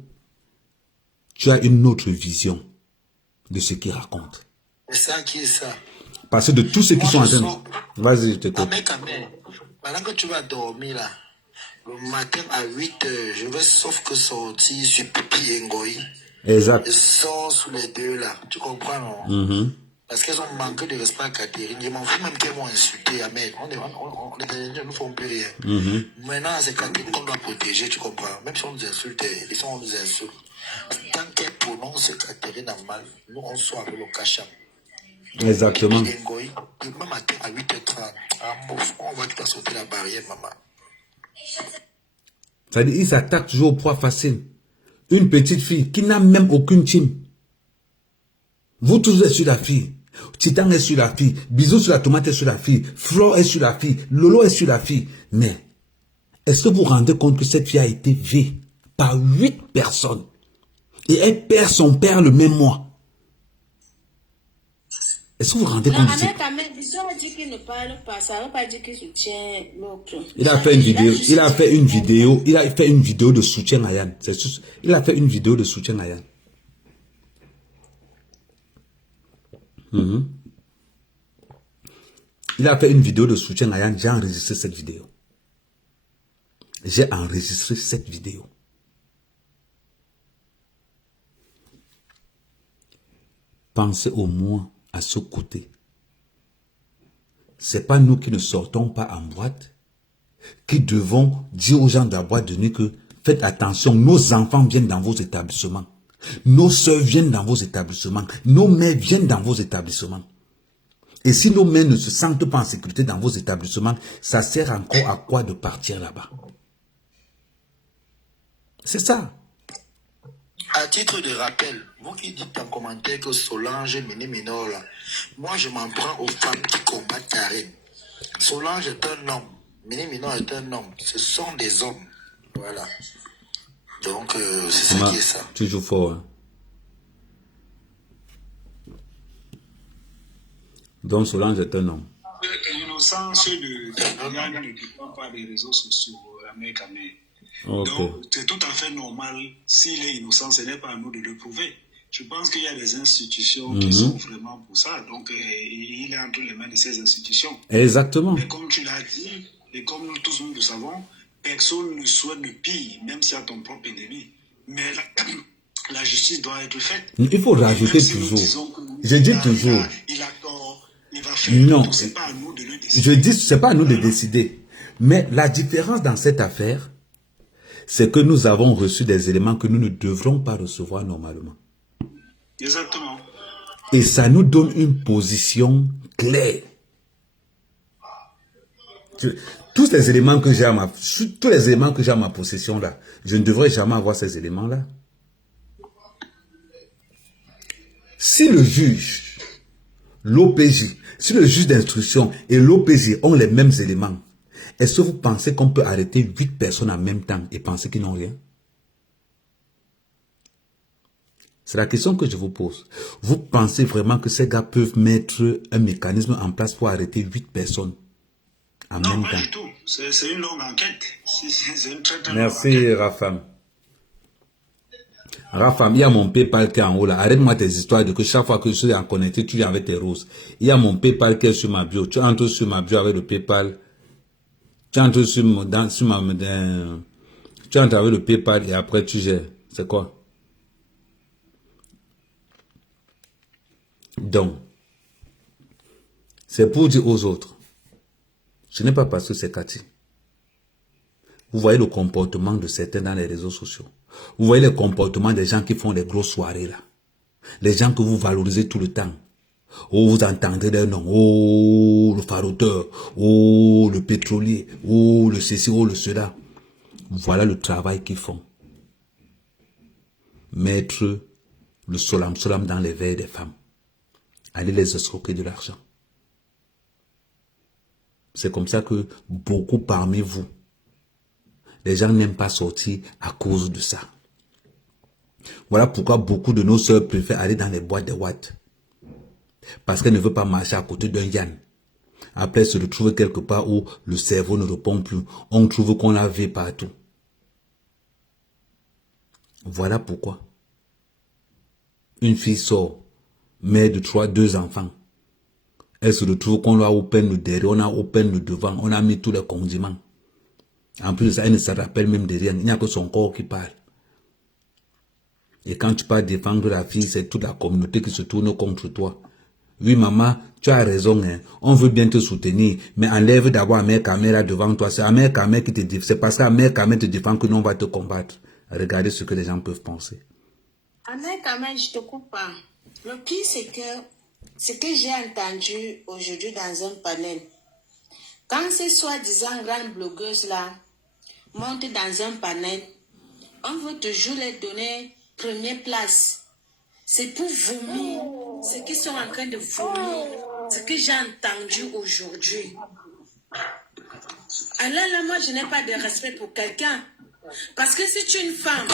tu as une autre vision de ce qu'il raconte. C'est ça qui est ça. Parce que de tous ceux qui sont en train de... Vas-y, je t'écoute. Pendant que tu vas dormir là, le matin à 8h, je vais sauf que sortir sur Pipi et Ngoï. Exact. Je sors sous les deux là, tu comprends non? Parce qu'elles ont manqué de respect à Catherine. Je m'en fous même qu'elles m'ont insulté. On est des Indiens, nous ne faisons plus rien. Maintenant, c'est Catherine qu'on doit protéger, tu comprends? Même si on nous insulte, on nous insulte. Tant qu'elle prononce Catherine en mal, nous on sort avec le cachet. Exactement. Demain matin à 8h30, on va tout sortir la barrière, maman. C'est-à-dire, ils s'attaquent toujours au poids facile. Une petite fille qui n'a même aucune team. Vous tous êtes sur la fille. Titan est sur la fille. Bisou sur la tomate est sur la fille. Flore est sur la fille. Lolo est sur la fille. Mais, est-ce que vous vous rendez compte que cette fille a été vue par 8 personnes? Et elle perd son père le même mois. Est-ce que vous vous rendez compte de ça? Il a fait une vidéo. Il a fait une vidéo. Il a fait une vidéo de soutien à Yann. Il a fait une vidéo de soutien à Yann. Il a fait une vidéo de soutien à Yann. J'ai enregistré cette vidéo. J'ai enregistré cette vidéo. Pensez au moins à ce côté. C'est pas nous qui ne sortons pas en boîte qui devons dire aux gens de la boîte de nuit que faites attention, nos enfants viennent dans vos établissements. Nos soeurs viennent dans vos établissements. Nos mères viennent dans vos établissements. Et si nos mères ne se sentent pas en sécurité dans vos établissements, ça sert encore à quoi de partir là-bas? C'est ça. À titre de rappel, vous qui dites en commentaire que Solange Minimino, moi je m'en prends aux femmes qui combattent Karen. Solange est un homme, Minimino est un homme, ce sont des hommes. Voilà. Donc c'est ça qui est ça. Toujours fort. Hein? Donc Solange est un homme. L'innocence de Yann ne dépend pas des réseaux sociaux, Okay. Donc, c'est tout à fait normal. S'il est innocent, ce n'est pas à nous de le prouver. Je pense qu'il y a des institutions qui sont vraiment pour ça. Donc, il est entre les mains de ces institutions. Exactement. Mais comme tu l'as dit, et comme nous tous nous le savons, personne ne souhaite le pire, même s'il y a ton propre ennemi. Mais la justice doit être faite. Il faut rajouter toujours. Je dis toujours. Il a tort, il va faire. Non. C'est pas à nous de le décider. Je dis, c'est pas à nous de décider. Mais la différence dans cette affaire, c'est que nous avons reçu des éléments que nous ne devrons pas recevoir normalement. Exactement. Et ça nous donne une position claire. Tous les éléments que j'ai à ma possession là, je ne devrais jamais avoir ces éléments là. Si le juge, l'OPJ, si le juge d'instruction et l'OPJ ont les mêmes éléments, est-ce que vous pensez qu'on peut arrêter 8 personnes en même temps et penser qu'ils n'ont rien? C'est la question que je vous pose. Vous pensez vraiment que ces gars peuvent mettre un mécanisme en place pour arrêter 8 personnes en même temps? Non, pas du tout. C'est une longue enquête. C'est une très Merci, Rafam. Rafam, il y a mon PayPal qui est en haut là. Arrête-moi tes histoires de que chaque fois que je suis en connecté, tu viens avec tes roses. Il y a mon PayPal qui est sur ma bio. Tu entres sur ma bio avec le PayPal. Tu entres tu entres avec le PayPal et après tu gères. C'est quoi? Donc, c'est pour dire aux autres, ce n'est pas parce que c'est Cathy. Vous voyez le comportement de certains dans les réseaux sociaux. Vous voyez le comportement des gens qui font des grosses soirées là. Les gens que vous valorisez tout le temps. Oh, vous entendez des noms. Oh, le faroteur. Oh, le pétrolier. Oh, le ceci, oh, le cela. Voilà le travail qu'ils font. Mettre le solam dans les veilles des femmes. Aller les escroquer de l'argent. C'est comme ça que beaucoup parmi vous, les gens n'aiment pas sortir à cause de ça. Voilà pourquoi beaucoup de nos sœurs préfèrent aller dans les boîtes de Watt. Parce qu'elles ne veulent pas marcher à côté d'un Yann. Après, elles se retrouvent quelque part où le cerveau ne répond plus. On trouve qu'on la vit partout. Voilà pourquoi. Une fille sort, mère de 2 enfants. Elle se retrouve qu'on a open le derrière, on a open le devant, on a mis tous les condiments. En plus de ça, elle ne se rappelle même de rien. Il n'y a que son corps qui parle. Et quand tu pars défendre la fille, c'est toute la communauté qui se tourne contre toi. Oui, maman, tu as raison, hein. On veut bien te soutenir, mais enlève d'abord Amère Kamel là devant toi. C'est Amère Kamel qui te défend. C'est parce qu'Amère Kamel te défend que nous on va te combattre. Regardez ce que les gens peuvent penser. Amère Kamel, je te coupe pas. Le pire, c'est que ce que j'ai entendu aujourd'hui dans un panel, quand ces soi-disant grandes blogueuses là montent dans un panel, on veut toujours les donner première place. C'est pour vomir ce qu'ils sont en train de vomir, ce que j'ai entendu aujourd'hui. Alors là, moi, je n'ai pas de respect pour quelqu'un. Parce que si tu es une femme,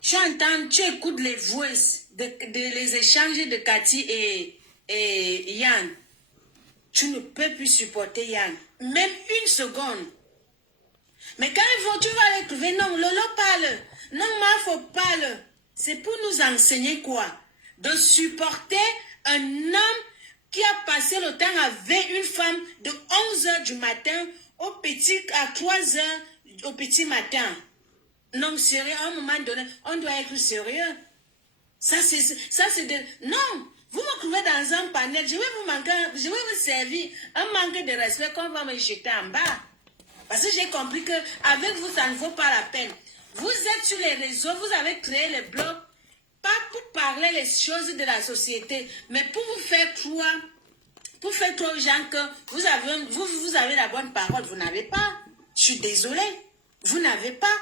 tu entends, tu écoutes les voices, les échanges de Cathy et Yann. Tu ne peux plus supporter Yann. Même une seconde. Mais quand ils vont, tu vas les trouver. Non, Lolo parle. Non, Mafo parle. C'est pour nous enseigner quoi? De supporter un homme qui a passé le temps avec une femme de 11h du matin à 3h au petit matin. Non, sérieux, à un moment donné, on doit être sérieux. Ça, c'est de... Non, vous me trouvez dans un panel, je vais vous servir un manque de respect qu'on va me jeter en bas. Parce que j'ai compris qu'avec vous, ça ne vaut pas la peine. Vous êtes sur les réseaux, vous avez créé les blogs, pas pour parler les choses de la société, mais pour vous faire croire, aux gens que vous avez la bonne parole. Vous n'avez pas. Je suis désolée. Vous n'avez pas.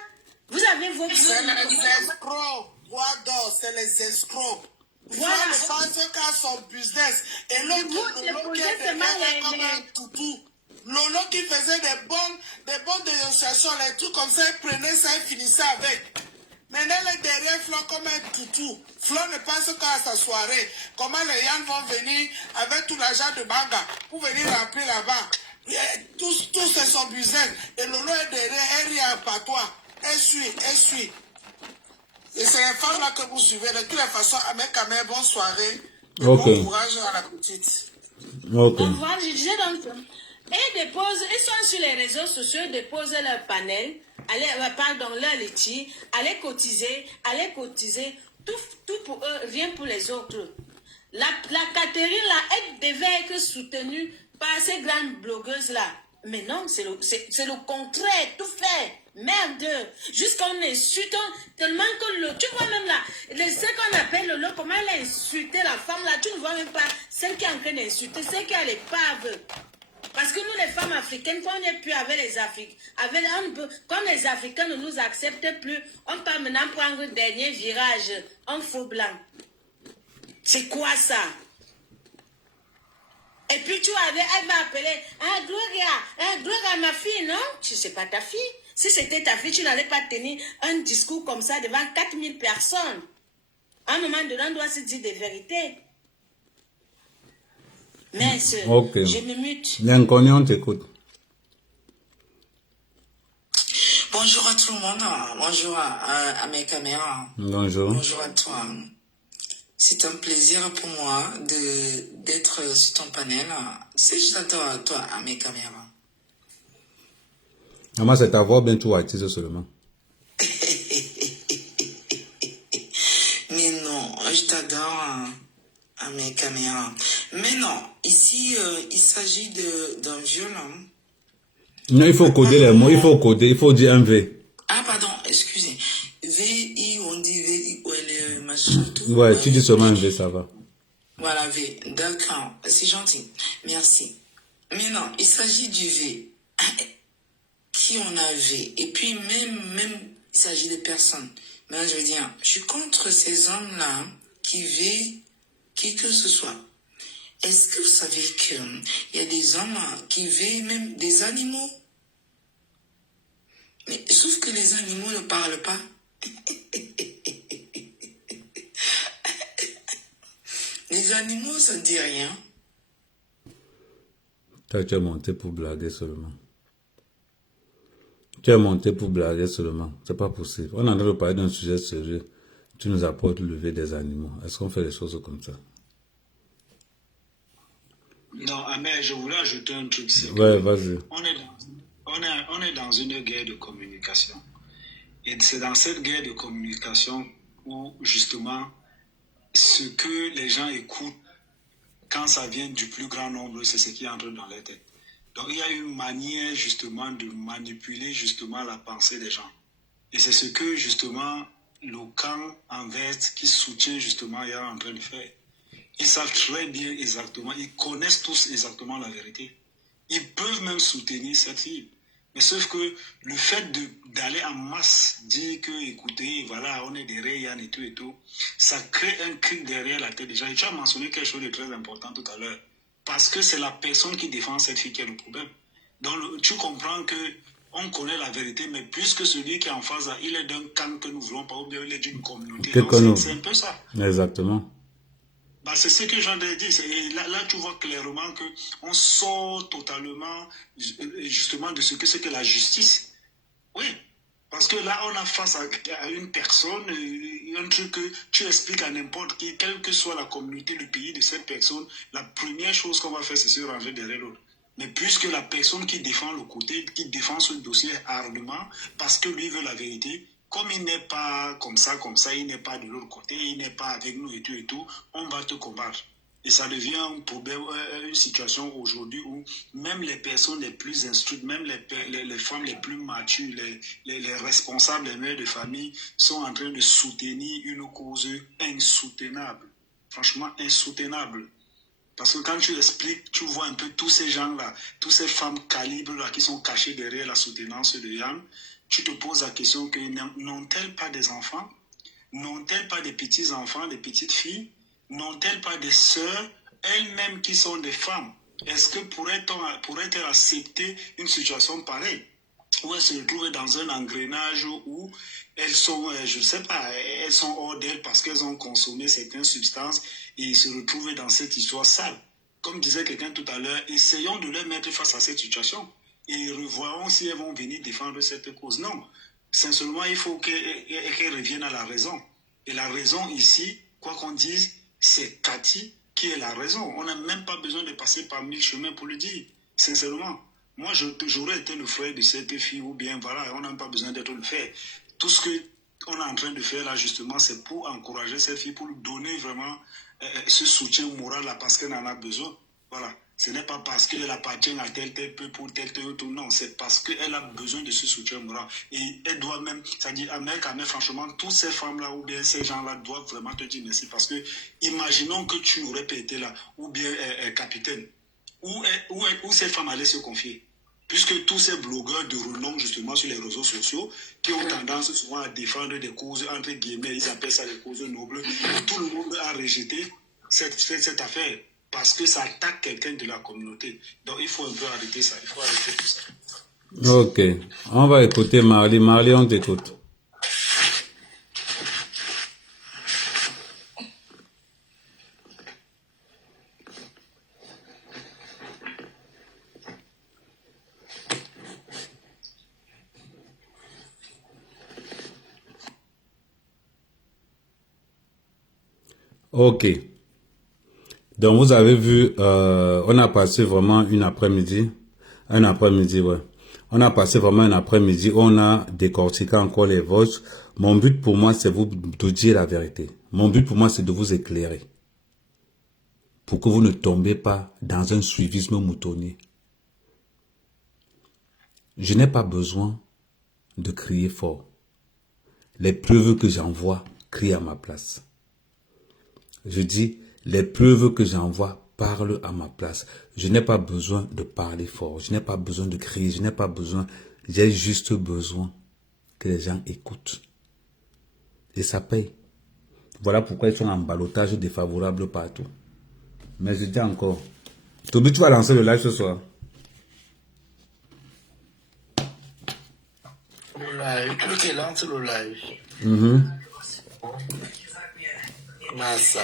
Vous avez vos... C'est les escrocs. Guado, c'est les escrocs. Voilà. Ils ne qu'à son business. Et l'autre, Lolo qui était comme un toutou. Lolo qui faisait des bonnes dénonciations, les trucs comme ça, il prenait ça et finissait avec. Maintenant, les derrière Flo comme un toutou. Flo ne pense qu'à sa soirée. Comment les Yann vont venir avec tout l'argent de Banga pour venir remplir là-bas. Tout c'est son business. Et Lolo est derrière, elle rit en patois. Elle suit. Et c'est les femmes là que vous suivez. De toutes les façons, avec Kamel, bonne soirée. Et bon courage à la petite. Ok. Donc voilà, je disais donc, ils sont sur les réseaux sociaux, ils déposent leur panel, leur laitier, allez cotiser, tout pour eux, rien pour les autres. La Catherine là, elle devait être soutenue par ces grandes blogueuses là. Mais non, c'est le contraire, tout fait. Merde, jusqu'on insulte tellement que tu vois même là, ce qu'on appelle Lolo, comment elle a insulté la femme là, tu ne vois même pas celle qui est en train d'insulter, celle qui a les paves. Parce que nous les femmes africaines, quand on n'est plus avec les Africains, quand les Africains ne nous acceptent plus, on peut maintenant prendre le dernier virage, en faux blanc. C'est quoi ça? Et puis elle va appeler, Gloria, ma fille, non? Tu sais pas ta fille. Si c'était ta fille, tu n'allais pas tenir un discours comme ça devant 4000 personnes. À un moment donné, on doit se dire des vérités. Mais je me mute. L'inconnu, on t'écoute. Bonjour à tout le monde. Bonjour à mes caméras. Bonjour. Bonjour à toi. C'est un plaisir pour moi d'être sur ton panel. Tu sais, je t'attends à toi, à mes caméras. Moi, c'est ta voix bien tout artiste seulement. Mais non, je t'adore à mes caméras. Mais non, ici, il s'agit d'un viol. Non, il faut coder les mots, il faut dire un V. Ah, pardon, excusez. V-I, on dit V-I-O-L, machin. Ouais, tu dis seulement un V, ça va. Voilà, V. D'accord, c'est gentil. Merci. Mais non, il s'agit du V. Qui on a V. Et puis, même, il s'agit de personnes. Mais je veux dire, je suis contre ces hommes-là qui V, qui que ce soit. Est-ce que vous savez qu'il y a des hommes qui V même des animaux? Mais sauf que les animaux ne parlent pas. Les animaux, ça ne dit rien. Toi, tu es monté pour blaguer seulement. Tu es monté pour blaguer seulement. C'est pas possible. On est en train de parler d'un sujet sérieux. Tu nous apportes le lever des animaux. Est-ce qu'on fait les choses comme ça? Non, mais je voulais ajouter un truc. Ouais, vas-y. On est dans une guerre de communication. Et c'est dans cette guerre de communication où, justement, ce que les gens écoutent, quand ça vient du plus grand nombre, c'est ce qui entre dans leur tête. Donc, il y a une manière, justement, de manipuler, justement, la pensée des gens. Et c'est ce que, justement, le camp en veste qui soutient, justement, est en train de faire. Ils savent très bien exactement, ils connaissent tous exactement la vérité. Ils peuvent même soutenir cette fille. Mais sauf que le fait d'aller en masse, dire que, écoutez, voilà, on est derrière Yann et tout, ça crée un cri derrière la tête des gens. Et tu as mentionné quelque chose de très important tout à l'heure. Parce que c'est la personne qui défend cette fille qui a le problème. Donc, tu comprends que on connaît la vérité, mais puisque celui qui est en face, il est d'un camp que nous voulons pas, ou bien il est d'une communauté. C'est un peu ça. Exactement. Bah, c'est ce que j'en ai dit. Là, tu vois clairement qu'on sort totalement justement de ce que c'est que la justice. Oui. Parce que là, on a face à une personne, un truc que tu expliques à n'importe qui, quelle que soit la communauté, le pays de cette personne, la première chose qu'on va faire, c'est se ranger derrière l'autre. Mais puisque la personne qui défend le côté, qui défend ce dossier ardemment, parce que lui veut la vérité, comme il n'est pas comme ça, il n'est pas de l'autre côté, il n'est pas avec nous et tout, on va te combattre. Et ça devient un problème, une situation aujourd'hui où même les personnes les plus instruites, même les femmes les plus matures, les responsables, les mères de famille sont en train de soutenir une cause insoutenable. Franchement, insoutenable. Parce que quand tu expliques, tu vois un peu tous ces gens-là, toutes ces femmes calibres-là qui sont cachées derrière la soutenance de Yann, tu te poses la question que n'ont-elles pas des enfants? N'ont-elles pas des petits-enfants, des petites filles? N'ont-elles pas des sœurs, elles-mêmes qui sont des femmes? Est-ce que pourrait-elle accepter une situation pareille? Où elles se retrouvent dans un engrenage où elles sont, je ne sais pas, elles sont hors d'elles parce qu'elles ont consommé certaines substances et se retrouvent dans cette histoire sale. Comme disait quelqu'un tout à l'heure, essayons de les mettre face à cette situation et revoyons si elles vont venir défendre cette cause. Non, sincèrement, il faut qu'elles reviennent à la raison. Et la raison ici, quoi qu'on dise, c'est Cathy qui est la raison. On n'a même pas besoin de passer par 1000 chemins pour le dire, sincèrement. Moi, j'aurais été le frère de cette fille, ou bien, voilà, on n'a pas besoin d'être le frère. Tout ce qu'on est en train de faire là, justement, c'est pour encourager cette fille, pour lui donner vraiment ce soutien moral là, parce qu'elle en a besoin. Voilà. Ce n'est pas parce qu'elle appartient à tel peuple ou tel autre, non. C'est parce qu'elle a besoin de ce soutien moral. Et elle doit même, c'est-à-dire, franchement, toutes ces femmes-là, ou bien ces gens-là, doivent vraiment te dire merci. Parce que, imaginons que tu n'aurais pas été là, ou bien capitaine. Où cette femme allait se confier? Puisque tous ces blogueurs de renom justement sur les réseaux sociaux qui ont tendance souvent à défendre des causes, entre guillemets, ils appellent ça des causes nobles, et tout le monde a rejeté cette affaire parce que ça attaque quelqu'un de la communauté. Donc il faut un peu arrêter ça, il faut arrêter tout ça. Ok, on va écouter Marley. Marley, on t'écoute. Ok. Donc, vous avez vu, on a passé vraiment un après-midi, ouais. On a passé vraiment un après-midi, on a décortiqué encore les votes. Mon but pour moi, c'est de dire la vérité. Mon but pour moi, c'est de vous éclairer. Pour que vous ne tombez pas dans un suivisme moutonnier. Je n'ai pas besoin de crier fort. Les preuves que j'envoie crient à ma place. Je dis, les preuves que j'envoie parlent à ma place. Je n'ai pas besoin de parler fort. Je n'ai pas besoin de crier. Je n'ai pas besoin. J'ai juste besoin que les gens écoutent. Et ça paye. Voilà pourquoi ils sont en ballottage défavorable partout. Mais je dis encore. Toby, tu vas lancer le live ce soir. Le live. Tu veux qu'il lance le live? Massa.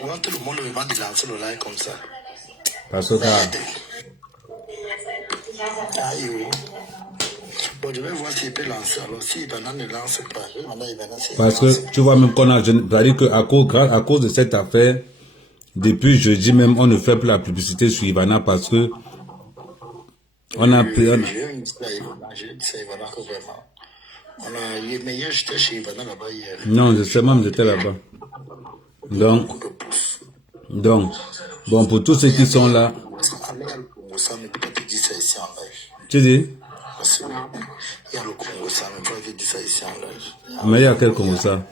Où tout le monde me demande de lancer le live comme ça? Parce que... Aïe. Bon, je vais voir s'il peut lancer. Alors, si Ivana ne lance pas, je vais demander à Ivana s'il parce que tu vois même qu'on a... C'est-à-dire qu'à cause de cette affaire, depuis jeudi même, on ne fait plus la publicité sur Ivana parce que... On a pris... J'ai dit ça à Ivana que vraiment... Mais hier, j'étais chez Ivana là-bas hier. Non, je sais même, j'étais là-bas. Donc, bon, pour tous ceux qui sont là... Tu dis? Il y a le Congo, ça, mais pas dire ça ici en live. Mais il y a quel Congo ça?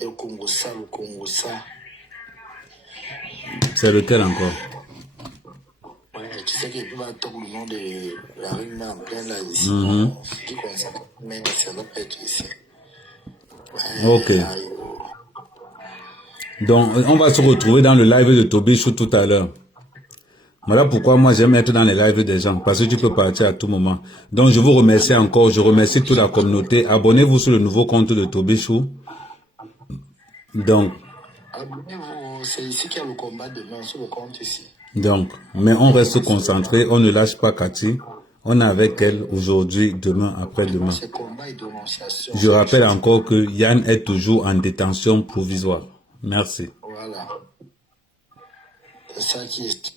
Le Congo, ça. C'est lequel encore? Ouais, tu sais qu'il va attendre le nom de la rue en plein là ici. Qui concerne, mais ça doit pas être ici. Ouais, ok. Donc, on va se retrouver dans le live de Toby Chou tout à l'heure. Voilà pourquoi moi j'aime être dans les lives des gens, parce que tu peux partir à tout moment. Donc je vous remercie encore, je remercie toute la communauté. Abonnez-vous sur le nouveau compte de Toby Chou. Donc, abonnez-vous, c'est ici qu'il y a le combat demain, sur le compte ici. Donc, mais on reste concentré, on ne lâche pas Cathy. On est avec elle aujourd'hui, demain, après-demain. Je rappelle encore que Yann est toujours en détention provisoire. Merci. Voilà. C'est ça qui est...